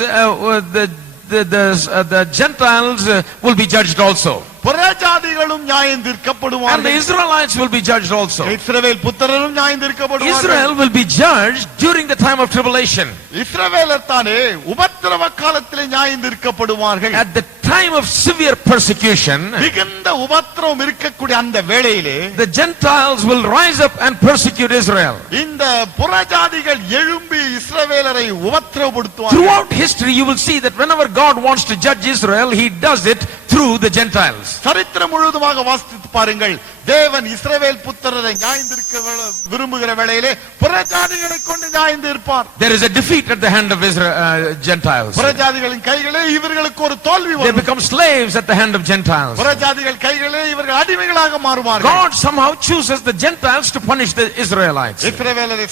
the Gentiles will be judged also. புறஜாதிகளும் நியாயம் தீர்க்கப்படுவார்கள். And the Israelites will be judged also. இஸ்ரவேல் புத்திரரும் நியாயம் தீர்க்கப்படுவார்கள். Israel will be judged during the time of tribulation. இஸ்ரவேலர் தானே உபத்திரவ காலத்திலே நியாயம் தீர்க்கப்படுவார்கள். At the time of severe persecution, மிகுந்த உபத்திரவம் இருக்கக்கூடிய அந்த வேளையிலே the Gentiles will rise up and persecute Israel. இந்த புறஜாதிகள் எழும்பி இஸ்ரவேலரை உபத்திரவப்படுத்துவார்கள். Throughout history you will see that whenever God wants to judge Israel, he does it through the Gentiles. சரித்திரம் முழுவதுமாக வாசித்து பாருங்கள், தேவன் இஸ்ரவேல் புத்திரரை நியாயந்திருக்க விரும்புகிற வேளையிலே புறஜாதிகளை கொண்டு நியாயந்திருப்பார். There is a defeat at the hand of Gentiles. புறஜாதிகளின் கையிலே இவர்களுக்கு ஒரு தோல்வி They வரும். become slaves at the hand of Gentiles. புறஜாதிகள் கையிலே இவர்கள் அடிமைகளாக மாறுவார்கள். God somehow chooses the Gentiles to punish the Israelites. இஸ்ரவேலரை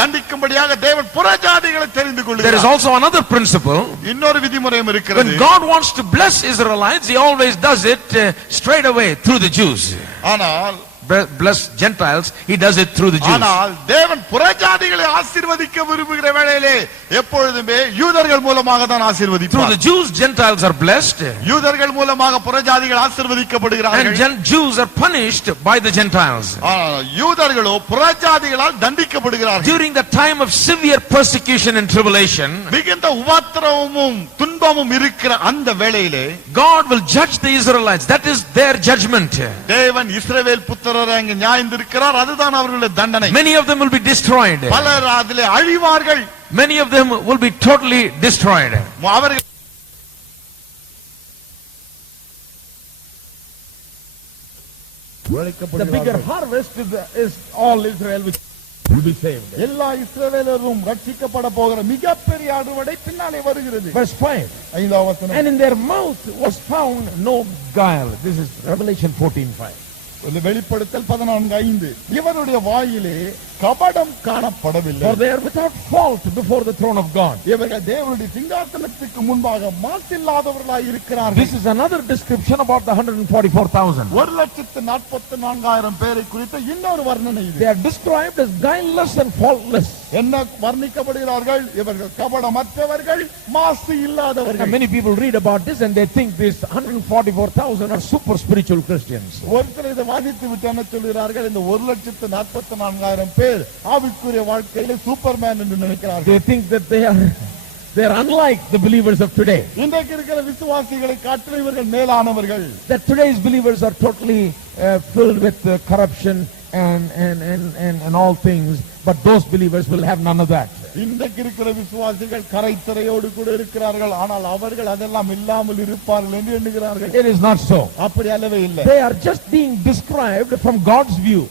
தண்டிக்கும்படியாக தேவன் புறஜாதிகளை தெரிந்து There is கொள்கிறார். also another principle. இன்னொரு விதிமுறையும் இருக்கிறது. When God wants to bless Israelites, he always does it straight away through the Jews. ஆனால் Bless Gentiles, he does it through the Jews. ஆனால் தேவன் புறஜாதிகளை ஆசீர்வதிக்க விரும்புகிற வேளையிலே எப்பொழுதுமே யூதர்கள் மூலமாக தான் Through ஆசீர்வதிப்பார். the Jews, Gentiles are blessed, யூதர்கள் மூலமாக புறஜாதிகள் ஆசீர்வதிக்கப்படுகிறார்கள். and Jews are punished by the Gentiles. ஆனால் யூதர்களோ புறஜாதிகளால் தண்டிக்கப்படுகிறார்கள். During the time of severe persecution and tribulation, மிகுந்த உபத்திரவமும் துன்பமும் இருக்கிற அந்த வேளையிலே God will judge the Israelites. That is their judgment. தேவன் இஸ்ரவேல் புத்திரரை அங்கே நியாயந்திருக்கிறார். அதுதான் அவர்களுடைய தண்டனை. Many of them will be destroyed. பலர் அதிலே அழிவார்கள். Many of them will be totally destroyed. அவர்கள் The bigger harvest is all Israel which will be saved. எல்லா இஸ்ரவேலரும் ரட்சிக்கப்பட போகிற மிகப்பெரிய அறுவடை பின்னாலே வருகிறது. Verse 5. 5வது வசனம். And in their mouth was found no guile. This is Revelation 14:5. வெளிப்படுத்தல் 14:5. இவருடைய வாயிலே கபடம் காணப்படவில்லை. For they are without fault before the throne of God. இவர்கள் தேவனுடைய சிங்காசனத்துக்கு முன்பாக மாசில்லாதவர்களாய் இருக்கிறார்கள். This is another description about the 144,000. 1,44,000 பேரை குறித்த இன்னொரு வர்ணனை இது. They are described as guileless and faultless. என்ன வர்ணிக்கப்படுகிறார்கள்? இவர்கள் கபடமற்றவர்கள், மாசு And இல்லாதவர்கள். many people read about this and they think these 144,000 are super spiritual Christians. ஒருத்தர் இதை வாதித்து விட்டு என்ன சொல்கிறார்கள்? இந்த 1,44,000 பேர் ஆவிக்குரிய வாழ்க்கையில சூப்பர்மேன் என்று நினைக்கிறார்கள். They think that they are unlike the believers of today. இன்றைக்கு இருக்கிற விசுவாசிகளை காட்டிலும் இவர்கள் மேலானவர்கள். That today's believers are totally filled with corruption and all things, but those believers will have none of that. இன்றைக்கு இருக்கிற விசுவாசிகள் கரைத்திரையோடு கூட இருக்கிறார்கள், ஆனால் அவர்கள் அதெல்லாம் இல்லாமல் இருப்பார்கள் என்று எண்ணுகிறார்கள். It is not so. அப்படி அல்லவே இல்லை. They are just being described from God's view.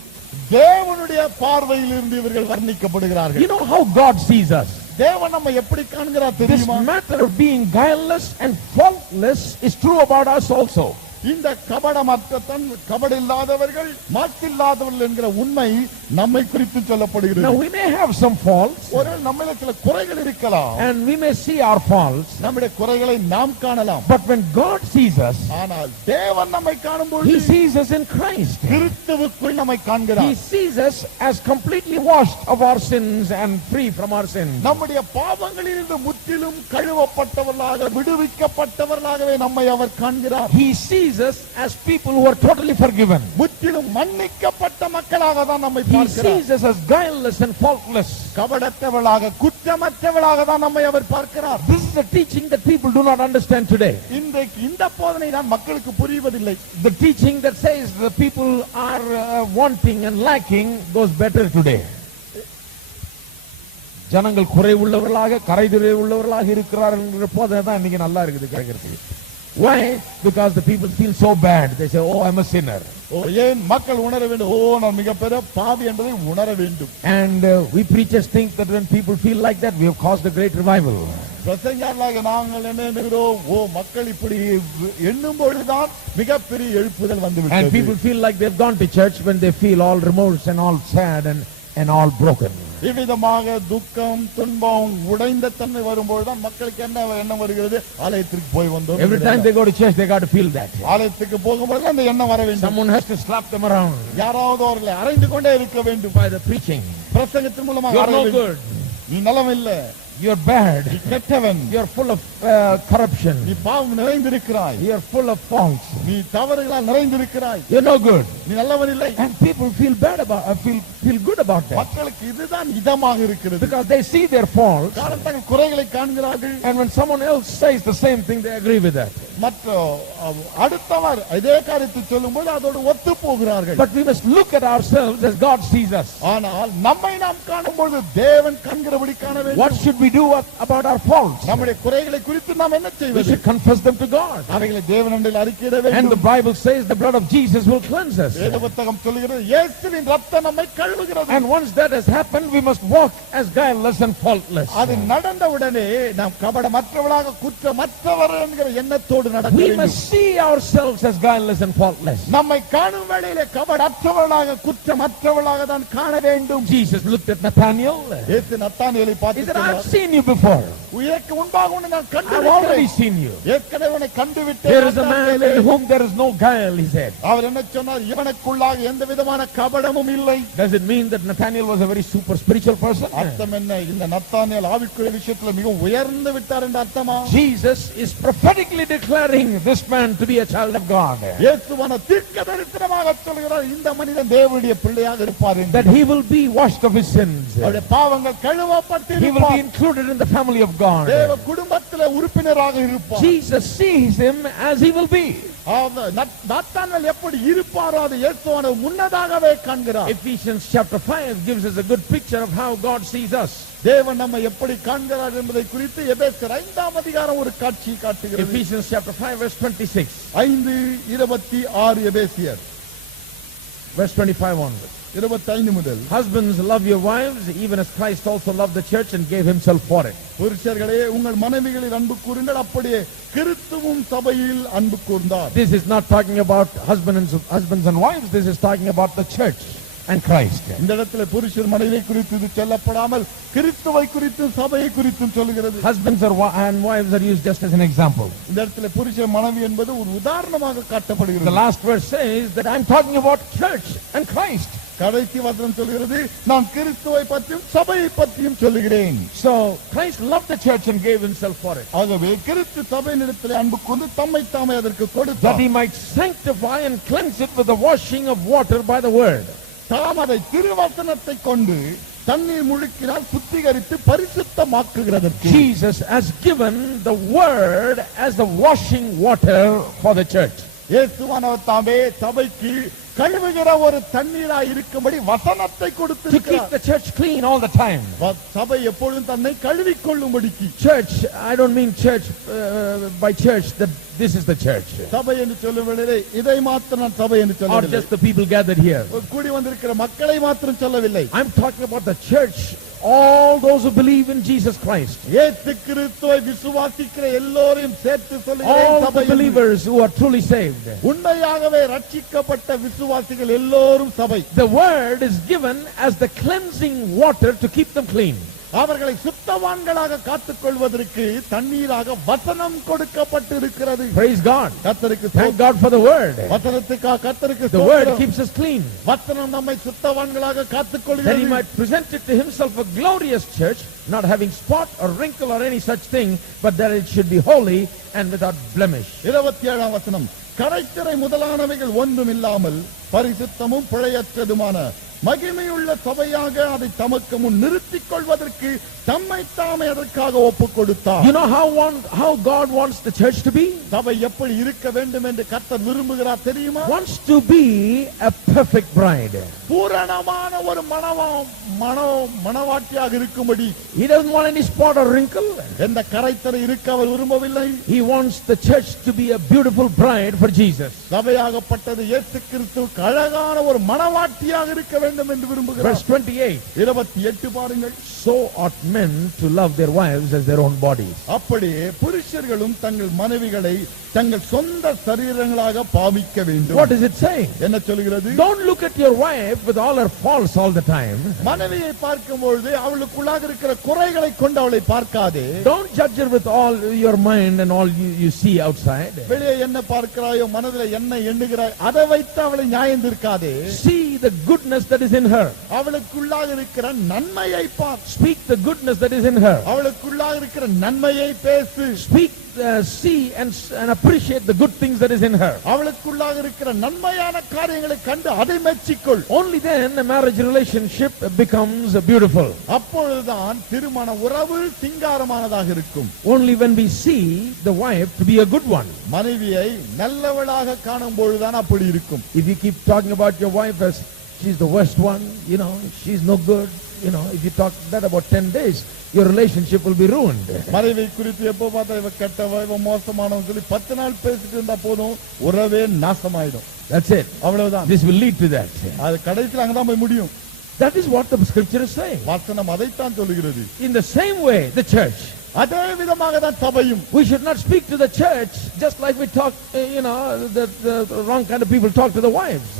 தேவனுடைய பார்வையில் இருந்து இவர்கள் வர்ணிக்கப்படுகிறார்கள். You know how God sees us. தேவன் நம்ம எப்படி காண்கிறார் This தெரியுமா? matter of being guileless and faultless is true about us also. இந்த கபடில்லாதவர்கள் மாசில்லாதவர்கள் என்கிற உண்மை நம்மை குறித்து சொல்லப்படுகிறது. Now we may have some faults ஒரு நம்மில சில குறைகள் இருக்கலாம், and we may see our faults, நம்முடைய குறைகளை நாம் காணலாம். but when God sees us, ஆனால் தேவன் நம்மை காணும்போது He sees us in Christ. கிறிஸ்துவுக்குள் நம்மை He காண்கிறார். sees us as completely washed of our sins and free from our sins. நம்முடைய பாவங்களிலிருந்து முற்றிலும் கழுவப்பட்டவர்களாக விடுவிக்கப்பட்டவர்களாகவே நம்மை அவர் காண்கிறார். He sees us as people who are totally forgiven. முற்றிலும் மன்னிக்கப்பட்ட மக்களாக தான் நம்மை He பார்க்கிறார். sees us as guileless and faultless. கபடற்றவர்களாக குற்றமற்றவர்களாக தான் நம்மை அவர் பார்க்கிறார். This is a teaching that people do not understand today. இன்றைக்கு இந்த போதனை தான் மக்களுக்கு புரிவதில்லை. The teaching that says the people are wanting and lacking goes better today. ஜனங்கள் குறைவுள்ளவர்களாக கரைதுறை உள்ளவர்களாக இருக்கிறார்கள் என்கிற போதனை தான் இன்னைக்கு நல்லா இருக்குது கேட்கிறதுக்கு. Why? Because the people feel so bad. They say, oh, I'm a sinner. ஏன் மக்கள் உணர வேண்டும்? நான் மிகப்பெரிய பாவி என்பதை உணர வேண்டும். And we preachers think that when people feel like that, we have caused a great revival. பிரசங்கர்களாக நாங்கள் என்ன எண்ணுகிறோம்? மக்கள் இப்படி எண்ணும் பொழுதுதான் மிகப்பெரிய எழுப்புதல் வந்துவிட்டது. And people feel like they've gone to church when they feel all remorse and all sad and all broken. இவ்விதமாக துக்கம் துன்பம் உடைந்த தன்மை வரும்போதுதான் மக்களுக்கு என்ன எண்ணம் வருகிறது? ஆலயத்திற்கு போய் வந்தோம். Every time they go to church, they got to feel that. ஆலயத்துக்கு போகும்போது அந்த எண்ணம் வர வேண்டும். Someone has to slap them around. யாராவது அவர்களை அறைந்து கொண்டே இருக்க வேண்டும். By the preaching. பிரசங்கத்தின் மூலமாக You're no good. நீ நலம் இல்ல. You're bad. நீ கெட்டவன். You're full of corruption. நீ பாவம் நிறைந்திருக்கிறாய். You're full of faults. நீ தவறுகளால் நிறைந்திருக்கிறாய். You're no good. நீ நல்லவன் இல்லை. And people feel bad about feel good about that. மக்களுக்கு இதுதான் இதமாக இருக்கிறது. Because they see their faults. காரணம் தங்கள் குறைகளை காண்கிறார்கள். And when someone else says the same thing, they agree with that. மற்ற அடுத்தவர் இதே காரியத்தை சொல்லும்போது அதோடு ஒத்து போகிறார்கள். But we must look at ourselves as God sees us. ஆனால் நம்மை நாம் காணும்போது தேவன் காண்கிறபடி காண வேண்டும். What should we we do about our faults? நம்முடைய குறைகளை குறித்து நாம் என்ன We செய்வது? should confess them to God. அவைகளை தேவனிடத்தில் அறிக்கையிட And the வேண்டும். Bible says the blood of Jesus will cleanse us. வேத புத்தகம் சொல்லுகிறது இயேசுவின் ரத்தம் நம்மை கழுவுகிறது. And once that has happened, we must walk as guileless and faultless. அது நடந்தவுடனே நாம் கபடமற்றவர்களாக குற்றமற்றவர் என்கிற எண்ணத்தோடு நடக்க We வேண்டும். must see ourselves as guileless and faultless. நம்மை காணும் வேளையிலே கபடற்றவர்களாக குற்றமற்றவர்களாக தான் காண வேண்டும். Jesus looked at Nathanael. இயேசு நத்தானியேலை He பார்த்து said, I've சொன்னார், seen you before. உனக்கு முன்பாக உன்னை நான் I've already கண்டுவிட்டேன். seen you. ஏற்கனவே உன்னை கண்டுவிட்டேன். There is a man in whom there is no guile, he said. அவர் என்ன சொன்னார்? இவனுக்குள்ளாக எந்த விதமான கபடமும் இல்லை. Does it mean that Nathanael was a very super spiritual person? அர்த்தம் என்ன? இந்த நத்தானியேல் ஆவிக்குரிய விஷயத்துல மிகவும் உயர்ந்து விட்டார் என்ற அர்த்தமா? Jesus is prophetically declaring this man to be a child of God. இயேசுவான தீர்க்கதரிசனமாக சொல்கிறார், இந்த மனிதன் தேவனுடைய பிள்ளையாக இருப்பார் என்று. That he will be washed of his sins. அவருடைய பாவங்கள் கழுவப்பட்டு He will be இருப்பார். included in the family of God. தேவ குடும்பத்திலே உறுப்பினராக இருப்பார். Jesus sees him as he will be. நாத்தானியேல் எப்படி இருப்பாரோ அது இயேசுவான முன்னதாகவே காண்கிறார். Ephesians chapter 5 gives us a good picture of how God sees us. தேவன் நம்மை எப்படி காண்கிறார் என்பதை குறித்து எபேசியர் 5ஆம் அதிகாரம் ஒரு காட்சி காட்டுகிறது. Ephesians chapter 5 verse 26. 5:26 எபேசியர் Verse 25 onwards. 25 முதல். Husbands, love your wives, even as Christ also loved the church and gave himself for it. புருஷர்களே உங்கள் மனைவிகளில் அன்பு கூறுங்கள், அப்படியே கிறிஸ்துவும் சபையில் அன்பு கூர்ந்தார். This is not talking about husbands and wives. This is talking about the church and Christ. இந்த இடத்துல புருஷர் மனைவி குறித்து இது சொல்லப்படாமல் கிறிஸ்துவை குறித்தும் சபையை குறித்தும் சொல்கிறது. Husbands and wives are used just as an example. இந்த இடத்துல புருஷ மனைவி என்பது ஒரு உதாரணமாக The காட்டப்படுகிறது. last verse says that I'm talking about church and Christ. கடைசி வசனம் சொல்கிறது, நான் கிறிஸ்துவை பற்றியும் சபையை பற்றியும் சொல்லுகிறேன். So Christ loved the church and gave himself for it, ஆகவே கிறிஸ்து சபையினிடத்தில் அன்பு கூர்ந்து தம்மை தாமே அதற்கு that கொடுத்தார். he might sanctify and cleanse it with the washing of water by the word. தாம் அதை திருவசனத்தை கொண்டு தண்ணீர் முழுக்கினால் சுத்திகரித்து பரிசுத்தமாக்குகிறதற்கு. Jesus has given the word as the washing water for the church. இயேசுவானவர் தாமே சபைக்கு கழுவுகிற ஒரு தண்ணீராய் இருக்கும்படி வசனத்தை To keep கொடுத்திருக்கிறார். the church clean all the time. சபை எப்பொழுதும் தன்னை கழுவிக் கொள்ளும்படிக்கு. Church, I don't mean church by church that this is the church, சபை என்று சொல்லும் வேளையிலே இதை மாத்திரம் நான் சபை என்று or சொல்லவில்லை. just the people gathered here. கூடி வந்திருக்கிற மக்களை மாத்திரம் சொல்லவில்லை. I'm talking about the church, all those who believe in Jesus Christ, இயேசு கிறிஸ்துவை விசுவாசிக்கிற எல்லோரையும் சேர்த்து சொல்லுகிறேன் all the சபை என்று. believers who are truly saved. உண்மையாகவே ரட்சிக்கப்பட்ட விசுவாசிகள் எல்லோரும் சபை. The word is given as the cleansing water to keep them clean. அவர்களை சுத்தவான்களாக காத்துக் கொள்வதற்கு தண்ணீராக வசனம் கொடுக்கப்பட்டு இருக்கிறது. Praise God. கர்த்தருக்கு Thank God for the word. வசனத்துக்காக கர்த்தருக்கு The word ஸ்தோத்திரம். keeps us clean, வசனம் நம்மை சுத்தவான்களாக காத்துக் that he கொள்கிறது. might present it to himself a glorious church, not having spot or wrinkle or any such thing, but that it should be holy and without blemish. 27ஆம் வசனம், கரைத்திரை முதலானவைகள் ஒன்றும் இல்லாமல் பரிசுத்தமும் பிழையற்றதுமான மகிமையுள்ள சபையாக அதை தமக்கு முன் நிறுத்திக் கொள்வதற்கு தம்மை தாமே அதற்காக ஒப்புக் கொடுத்தார். You know how God wants the church to be? சபை எப்படி இருக்க வேண்டும் என்று கர்த்தர் விரும்புகிறார் தெரியுமா? Wants to be a perfect bride. பூரணமான ஒரு மணவாட்டியாக இருக்கும்படி. He doesn't want any spot or wrinkle. எந்த கரைத்தரை இருக்க அவர் விரும்பவில்லை. He wants the church to be a beautiful bride for Jesus. சபையாகப்பட்டது இயேசு கிறிஸ்துவுக்கு அழகான ஒரு மணவாட்டியாக இருக்க வேண்டும் என்று விரும்புகிறார். Verse 28. 28 பாருங்கள். So ought men to love their wives as their own bodies. அப்படியே புருஷர்களும் தங்கள் மனைவிகளை தங்கள் சொந்த சரீரங்களாக பாவிக்க வேண்டும். What is it saying? என்ன சொல்கிறது? Don't look at your wife with all her faults all the time. மனைவியை பார்க்கும்போது அவளுக்குள்ளாக இருக்கிற குறைகளை கொண்டு அவளை பார்க்காதே. Don't judge her with all your mind and all you see outside. வெளியே என்ன பார்க்கிறாயோ, மனதில் என்ன எண்ணுகிறாய், அதை வைத்து அவளை நியாயம் தீர்க்காதே. See the goodness that is in her. அவளுக்குள்ளாக இருக்கிற நன்மையை பார். Speak the goodness that is in her. அவளுக்குள்ளாக இருக்கிற நன்மையை பேசு. Speak, see and appreciate the good things that is in her. அவளுக்குள்ளாக இருக்கிற நன்மையான காரியங்களை கண்டு அதை மெச்சிக்கொள். Only then a marriage relationship becomes beautiful. அப்பொழுதுதான் திருமண உறவு சிங்காரமானதாக இருக்கும். Only when we see the wife to be a good one. மனைவியை நல்லவளாக காணும் பொழுதுதான் அப்படி இருக்கும். If you keep talking about your wife as she's the worst one, she's no good, if you talk that about 10 days, your relationship will be ruined. மனைவி குறித்து எப்போ பார்த்தா இவ கெட்டவ இவ மோசமானவன்னு சொல்லி 10 நாள் பேசிட்டு இருந்தா போதும், உறவே நாசமாயிடும். That's it. அவ்வளவுதான். This will lead to that. அது கடைசியில் அங்கதான் போய் முடியும். That is what the scripture is saying. வசனம் அதைத்தான் சொல்லுகிறது. In the same way, the church. அதே விதமாக தான் சபையும். We should not speak to the church just like we talk, the wrong kind of people talk to the wives.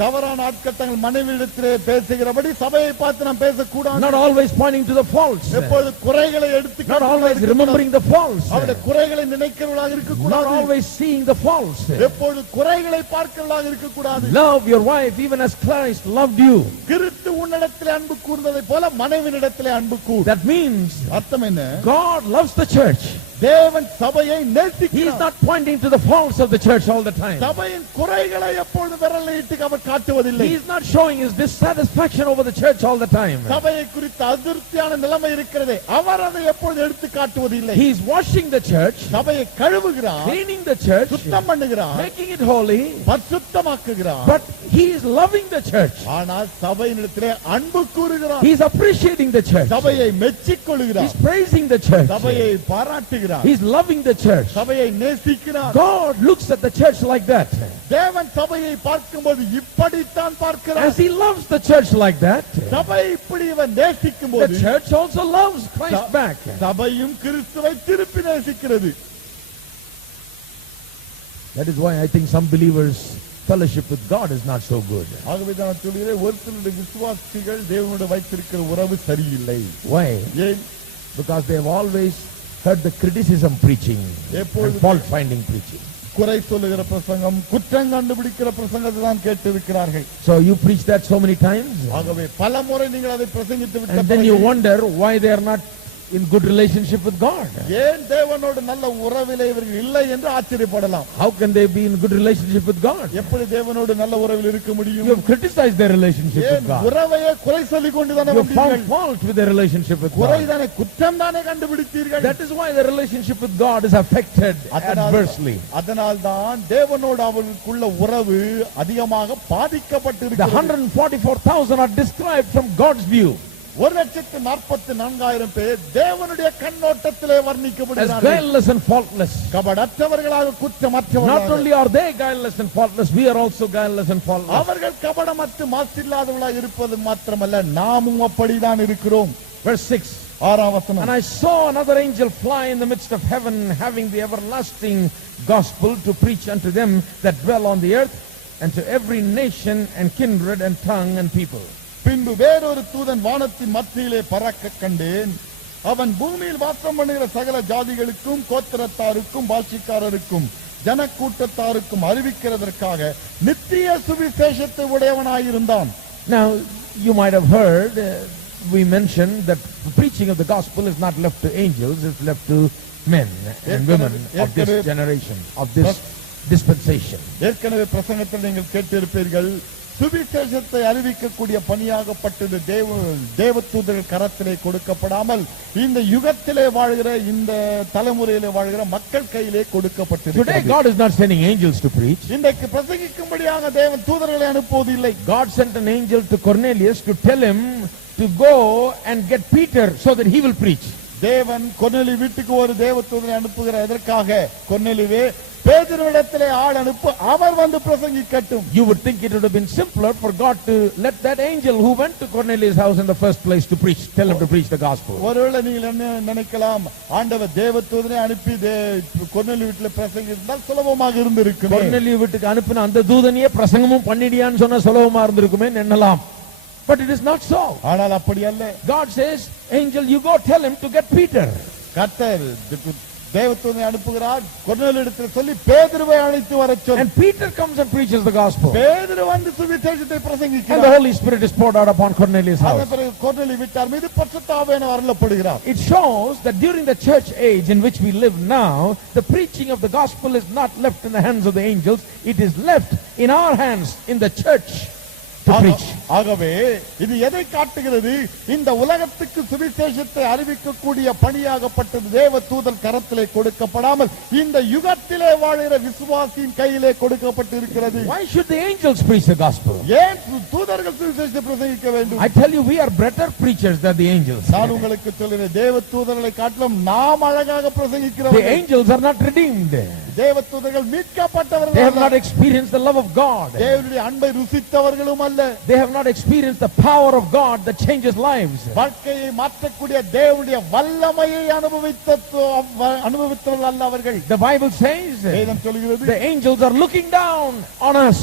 தவறான ஆட்கள் தங்கள் மனைவியிடத்திலே பேசுகிறபடி சபையை பார்த்து நாம் பேசக்கூடாது. Not always pointing to the faults. எப்பொழுது குறைகளை எடுத்து, not always remembering the faults. அவருடைய குறைகளை நினைக்கிறவர்களாக இருக்கக்கூடாது. Not always seeing the faults. எப்பொழுது குறைகளை பார்க்கிறவர்களாக இருக்கக்கூடாது. Love your wife even as Christ loved you. கிறிஸ்து உன்னிடத்திலே அன்பு கூர்ந்ததை போல மனைவியிடத்திலே அன்பு கூர். That means அர்த்தம் என்ன? God loves the church. தேவன் சபையை நேசிக்கிறார். He is not pointing to the faults of the church all the time. சபையின் குறைகளை எப்பொழுது விரலிட்டு அவர் காட்டுவதில்லை. He is not showing his dissatisfaction over the church all the time. சபையை குறித்து அதிருப்தியான நிலைமை இருக்கிறதே, அவர் அதை எப்பொழுது எடுத்து காட்டுவதில்லை. He is washing the church, சபையை கழுவுகிறார், cleaning the church, சுத்தம் பண்ணுகிறார், making it holy, பரிசுத்தமாக்குகிறார். but he is loving the church. ஆனால் சபையினிடத்திலே அன்பு கூறுகிறார். He is appreciating the church. சபையை மெச்சிக் கொள்கிறார். He is praising the church. சபையை பாராட்டுகிறார். He is loving the church. சபையை நேசிக்கிறார். God looks at the church like that. தேவன் சபையை பார்க்கும்போது இப்படித்தான் பார்க்கிறார். As he loves the church like that, சபை இப்படி இவன் the நேசிக்கும்போது church also loves Christ back. சபையும் கிறிஸ்துவை திருப்பி நேசிக்கிறது. That is why I think some believers' fellowship with God is not so good. ஆகவே தான் சொல்கிறேன், ஒரு சில விசுவாசிகள் தேவனோடு வைத்திருக்கிற உறவு சரியில்லை. Why? ஏன்? Because they have always heard the criticism preaching and fault finding preaching. குறை சொல்லுகிற பிரசங்கம், குற்றம் கண்டுபிடிக்கிற பிரசங்கத்தை தான் கேட்டு இருக்கிறார்கள். So you preach that so many times, ஆகவே பல முறை நீங்கள் அதை பிரசங்கித்து விட்ட and then you wonder why they are not in good relationship with God. ஏன் தேவனோடு நல்ல உறவிலே இவர்கள் இல்லை என்று ஆச்சரியப்படலாம். How can they be in good relationship with God? எப்படி தேவனோடு நல்ல உறவில் இருக்க முடியும்? You have criticized their relationship with God. உறவையே குறை சொல்லிக் கொண்டுதானே You have found வந்தீர்கள். fault with their relationship with God. குறைதானே குற்றம் தானே கண்டுபிடித்தீர்கள். That is why their relationship with God is affected adversely. அதனால் தான் தேவனோடு அவர்களுக்குள்ள உறவு அதிகமாக The பாதிக்கப்பட்டிருக்கிறது. 144,000 are described from God's view 1,44,000 பேர் தேவனுடைய கண்ணோட்டத்திலே as வர்ணிக்கப்படுகிறார்கள். guileless and faultless. கபடற்றவர்களாக, Not குற்றமற்றவர்களாக. only are they guileless and faultless, we are also guileless and faultless. அவர்கள் கபடமற்று மாசில்லாதவர்களாக இருப்பது மாத்திரமல்ல, நாமும் அப்படிதான் இருக்கிறோம். Verse 6. 6ஆம் வசனம். And I saw another angel fly in the midst of heaven, having the everlasting gospel to preach unto them that dwell on the earth, and to every nation and kindred and tongue and people. பின்பு வேறொரு தூதன் வானத்தின் மத்தியிலே பறக்க கண்டேன். அவன் பூமியில் வாசம் பண்ணுகிற சகல ஜாதிகளுக்கும், கோத்திரத்தாருக்கும், பாஷைக்காரருக்கும், ஜனக்கூட்டத்தாருக்கும் அறிவிக்கிறதற்காக நித்திய சுவிசேஷத்தை உடையவனாயிருந்தான். Now you might have heard we mentioned that the preaching of the gospel is not left to angels, it's left to men and women of this generation, of this dispensation. ஏற்கனவே பிரசங்கத்தில் நீங்கள் கேட்டிருப்பீர்கள், சுவிசேஷத்தை அறிவிக்கக்கூடிய பணியாகப்பட்டது தேவதூதர்கள் கரத்திலே கொடுக்கப்படாமல் இந்த யுகத்திலே வாழ்கிற, இந்த தலைமுறையிலே வாழ்கிற மக்கள் கையிலே கொடுக்கப்பட்டது. Today God is not sending angels to preach. இன்றைக்கு பிரசங்கிக்கும்படியாக தேவன் தூதர்களை அனுப்புவதில்லை. God sent an angel to Cornelius to tell him to go and get Peter so that he will preach. தேவன் கொர்நேலி வீட்டுக்கு ஒரு தேவதூதனை அனுப்புகிற எதற்காக? கொர்நேலியே, பேதுருவிடத்திலே ஆள் அனுப்பு, அவர் வந்து பிரசங்கிக்கட்டும். You would think it would have been simpler for God to let that angel who went to Cornelius' house in the first place to preach, tell him to preach the gospel. ஒருவேளை நீங்கள் என்ன நினைக்கலாம், ஆண்டவர் தேவதூதனை அனுப்பி கொர்நேலி வீட்டில் பிரசங்கித்தால் சுலபமாக இருந்திருக்கும். கொர்நேலி வீட்டுக்கு அனுப்பின அந்த தூதனையே பிரசங்கமும் பண்ணிடியான்னு சொன்னா சுலபமா இருந்திருக்குமே எண்ணலாம். But it is not so. ஆனால் அப்படி அல்ல. God says, angel, you go tell him to get Peter. கர்த்தர் தேவதூதனை அனுப்புகிறார், கொர்நேலியிடத்தில் சொல்லி பேதுருவை அழைத்து வரச் சொல். And Peter comes and preaches the gospel. பேதுரு வந்து சுவிசேஷத்தை பிரசங்கிக்கிறார். And the Holy Spirit is poured out upon Cornelius' house. அதன் பிறகு கொர்நேலி வீட்டார் மீது பரிசுத்த ஆவியானவர் அருளப்படுகிறார். It shows that during the church age in which we live now, the preaching of the gospel is not left in the hands of the angels, it is left in our hands in the church. to preach. ஆகவே இது எதை காட்டுகிறது? இந்த உலகத்துக்கு சுவிசேஷத்தை அறிவிக்கக்கூடிய பணியாகப்பட்டது தேவ தூதர் கரத்திலே கொடுக்கப்படாமல் இந்த யுகத்திலே வாழ்கிற விசுவாசியின் கையிலே கொடுக்கப்பட்டிருக்கிறது. Why should the angels preach the gospel? ஏன் தூதர்கள் சுவிசேஷத்தை பிரசங்கிக்க வேண்டும்? I tell you, we are better preachers than the angels. நான் உங்களுக்கு சொல்கிறேன், தேவ தூதர்களை காட்டிலும் நாம் அழகாக The பிரசங்கிக்கிறோம். angels are not redeemed. தேவ தூதர்கள் They have மீட்கப்பட்டவர்கள் not experienced the love of God. தேவனுடைய அன்பை ருசித்தவர்களும் அல்ல. They have not experienced the power of God that changes lives. வாழ்க்கையை மாற்றக்கூடிய தேவனுடைய வல்லமையை அனுபவித்தவர்கள் அல்ல அவர்கள். The Bible says வேதம் சொல்கிறது, the angels are looking down on us.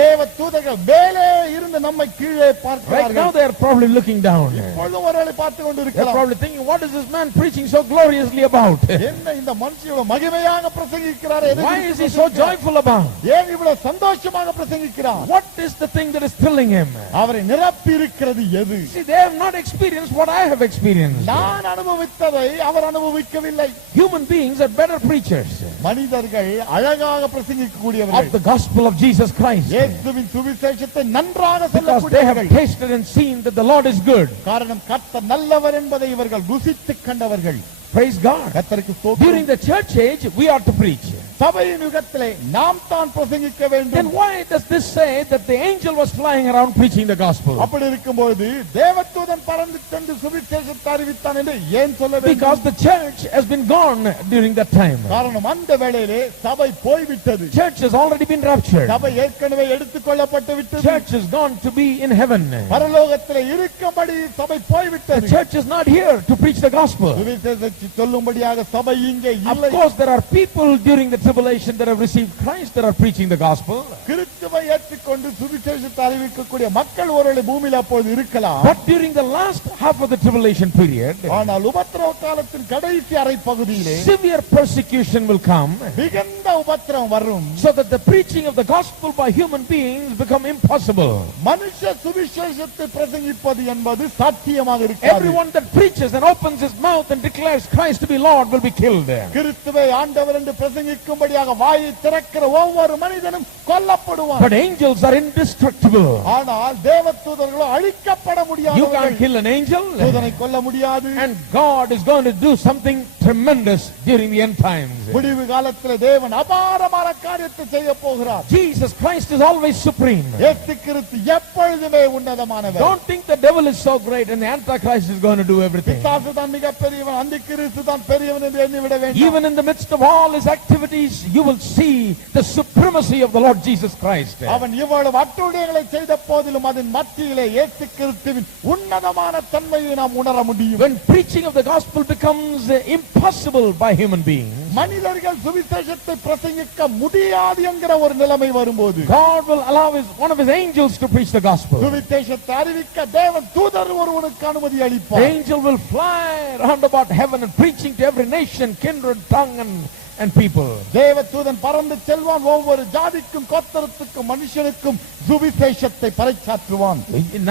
தேவ தூதர்கள் மேலே இருந்து நம்மை கீழே Right now பார்க்கிறார்கள். they are probably looking down. இப்பொழுதும் ஒருவேளை பார்த்து They are கொண்டிருக்கலாம். probably thinking, what is this man preaching so gloriously about? என்ன இந்த மனுஷன் மகிமையாக பிரசங்கிக்கிறார்? எதை Why குறித்து is he so பிரசங்கிக்கிறார்? joyful about? ஏன் இவ்வளவு சந்தோஷமாக பிரசங்கிக்கிறார்? What is the thing that is thrilling him? அவரை நிரப்பி இருக்கிறது எது? See, they have not experienced what I have experienced. நான் அனுபவித்ததை அவர் அனுபவிக்கவில்லை. Human beings are better preachers மனிதர்கள் அழகாக பிரசங்கிக்கக்கூடியவர்கள். of the gospel of Jesus Christ இயேசுவின் சுவிசேஷத்தை நன்றாக because they have சொல்லக்கூடியவர்கள். tasted and seen that the Lord is good. காரணம் கர்த்தர் நல்லவர் என்பதை இவர்கள் ருசித்து கண்டவர்கள். Praise God. கர்த்தருக்கு During ஸ்தோத்திரம். the church age, we are to preach. சபையின் யுகத்திலே நாம் தான் பிரசங்கிக்க Then வேண்டும். why does this say that the angel was flying around preaching the gospel? அப்படி இருக்கும்போது தேவதூதன் பறந்து சென்று சுவிசேஷத்தை அறிவித்தான் என்று ஏன் சொல்ல Because வேண்டும்? the church has been gone during that time. காரணம் அந்த வேளையிலே சபை போய்விட்டது. Church has already been raptured. சபை ஏற்கனவே எடுத்துக் கொள்ளப்பட்டு விட்டது. Church is gone to be in heaven. பரலோகத்திலே இருக்கும்படி சபை The போய்விட்டது. church is not here to preach the gospel. சுவிசேஷத்தை சொல்லும்படியாக சபை இங்கே Of இல்லை. course, there are people during the tribulation that have received Christ that are preaching the gospel. கிறிஸ்துவை ஏற்றுக்கொண்டு சுவிசேஷத்தை அறிவிக்கக்கூடிய மக்கள் ஒருவேளை பூமியில அப்போது இருக்கலாம். But during the last half of the tribulation period, ஆனால் உபத்திரவ காலத்தின் கடைசி அரை பகுதியிலே severe persecution will come மிகுந்த உபத்திரவம் வரும். so that the preaching of the gospel by human beings become impossible. மனுஷ சுவிசேஷத்தை பிரசங்கிப்பது என்பது சாத்தியமாக இருக்காது. Everyone that preaches and opens his mouth and declares Christ to be Lord will be killed. கிறிஸ்துவை ஆண்டவர் என்று பிரசங்கிக்கும்படியாக வாயை திறக்கிற ஒவ்வொரு மனிதனும் கொல்லப்படுவான். But angels are indestructible. ஆனால் தேவதூதர்களோ அழிக்கப்பட You can't முடியாது. kill an angel. தூதனை கொல்ல முடியாது. And God is going to do something tremendous during the end times. முடிவு காலத்தில் தேவன் அபாரமான காரியத்தை செய்ய போகிறார். Jesus Christ is always supreme. இயேசு கிறிஸ்து எப்பொழுதுமே உன்னதமானவர். Don't think the devil is so great and the Antichrist is going to do everything. பிசாசு தான் மிக பெரியவன், அந்த கிறிஸ்து தான் பெரியவன் என்று எண்ணிவிட வேண்டாம். Even in the midst of all his activities, you will see the supremacy of the Lord Jesus Christ. அவன் இவ்வளவு அட்டுழியங்களை செய்த போதிலும் அதன் மத்தியிலே இயேசு கிறிஸ்துவின் உன்னதமான தன்மையை நாம் உணர முடியும். When preaching of the gospel becomes impossible by human beings, மனிதர்கள் சுவிசேஷத்தை பிரசங்கிக்க முடியாது என்கிற ஒரு நிலைமை வரும்போது God will allow one of his angels to preach the gospel. சுவிசேஷத்தை அறிவிக்க தேவன் தூதர் ஒருவனுக்கு அனுமதி The அளிப்பார். angel will fly round about heaven and preaching to every nation, kindred, tongue and people. தேவதூதன் பறந்து செல்வான், ஒவ்வொரு ஜாதிக்கும் கோத்திரத்துக்கும் மனுஷனுக்கும் சுவிசேஷத்தை பறைசாற்றுவான்.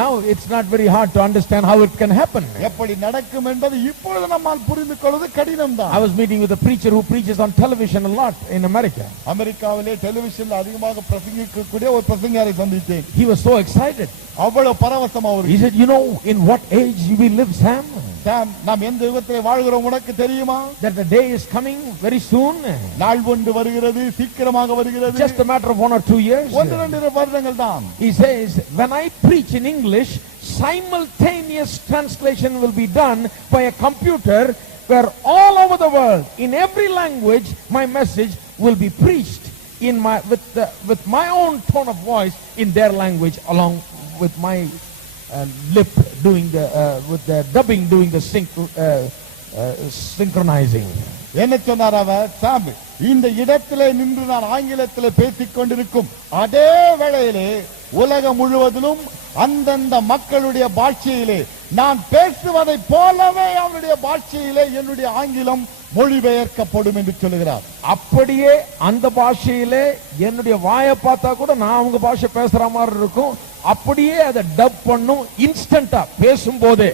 Now it's not very hard to understand how it can happen. எப்படி நடக்கும் என்பது இப்பொழுது நம்மால் புரிந்து கொள்வது கடினம் தான். I was meeting with a preacher who preaches on television a lot in America. அமெரிக்காவிலே டெலிவிஷன்ல அதிகமாக பிரசங்கிக்கக்கூடிய ஒரு பிரசங்கியாரை சந்தித்தேன். He was so excited. அவ்வளவு பரவசமா He அவருக்கு. said, you know in what age we live, Sam? சாம், நாம் எந்த யுகத்திலே வாழ்கிறோம் உனக்கு தெரியுமா? That the day is coming very soon. நாள் ஒன்று வருகிறது, சீக்கிரமாக வருகிறது. Just a matter of 1 or 2 years. 1-2 வருடங்கள் தான். He says, when I preach in English, simultaneous translation will be done by a computer where all over the world, in every language, my message will be preached in with my own tone of voice in their language, along with my lip doing with the dubbing, doing the synchronizing. என்ன சொன்னார் அவர்? சாம், இந்த இடத்திலே நின்று நான் ஆங்கிலத்திலே பேசிக் கொண்டிருக்கும் அதே வேளையிலே உலகம் முழுவதிலும் அந்தந்த மக்களுடைய பாஷையிலே நான் பேசுவதை போலவே அவருடைய பாஷையிலே என்னுடைய ஆங்கிலம் மொழிபெயர்க்கப்படும் என்று சொல்லுகிறார். அப்படியே அந்த பாஷையிலே என்னுடைய வாயை பார்த்தா கூட நான் அவங்க பாஷை பேசுற மாதிரி இருக்கும். அப்படியே அதை டப் பண்ணும் இன்ஸ்டன்டா பேசும்போதே.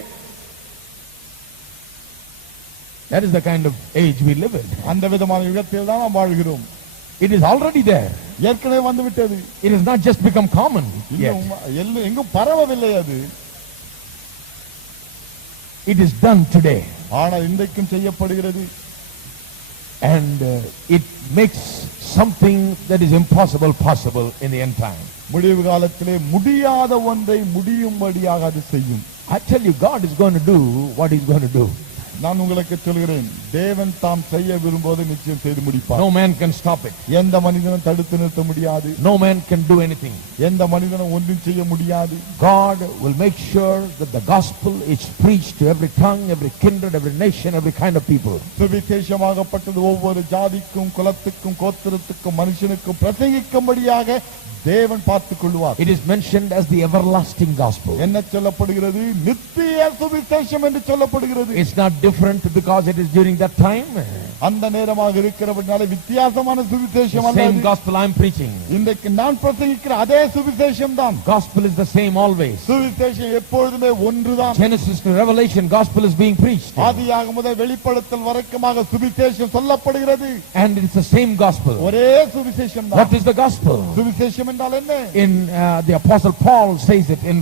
That is the kind of age we live in. அந்த விதமான யுகத்தில் தான் நாம் வாழ்கிறோம். It is already there. ஏற்கனவே வந்து விட்டது. It has not just become common yet. எங்கும் பரவவில்லை அது. It is done today. ஆனால் இன்றைக்கும் செய்யப்படுகிறது. And it makes something that is impossible possible in the end time. முடிவு காலத்திலே முடியாத ஒன்றை முடியும்படியாக அது செய்யும். I tell you, God is going to do what he's going to do. நான் உங்களுக்கு சொல்கிறேன், தேவன் தாம் செய்ய விரும்புவதை நிச்சயம் செய்து முடிப்பார். No man can stop it. எந்த மனிதனும் தடுத்து நிறுத்த முடியாது. No man can do anything. எந்த மனிதனும் ஒன்றும் செய்ய முடியாது. God will make sure that the gospel is preached to every tongue, every kindred, every nation, every kind of people. சுவிசேஷமாகப்பட்டது ஒவ்வொரு ஜாதிக்கும், குலத்துக்கும், கோத்திரத்துக்கும், மனுஷனுக்கும் பிரசங்கிக்கும்படியாக தேவன் பார்த்துக் கொள்வார். It is mentioned as the everlasting gospel. என்ன சொல்லப்படுகிறது? நித்திய சுவிசேஷம் என்று சொல்லப்படுகிறது. It's not different because it is during that time. அந்த நேரமாக இருக்கிறபடினால வித்தியாசமான சுவிசேஷம் அல்ல. Same gospel I'm preaching. இன்றைக்கு நான் பிரசங்கிக்கிற அதே சுவிசேஷம் தான். Gospel is the same always. சுவிசேஷம் எப்பொழுதுமே ஒன்றுதான். Genesis to Revelation, gospel is being preached. ஆதியாகமம் முதல் வெளிப்படுத்தல் வரைக்குமாக சுவிசேஷம் சொல்லப்படுகிறது. And it's the same gospel. ஒரே சுவிசேஷம் தான். What is the gospel? சுவிசேஷம் என்றால் என்ன? In the apostle Paul says it in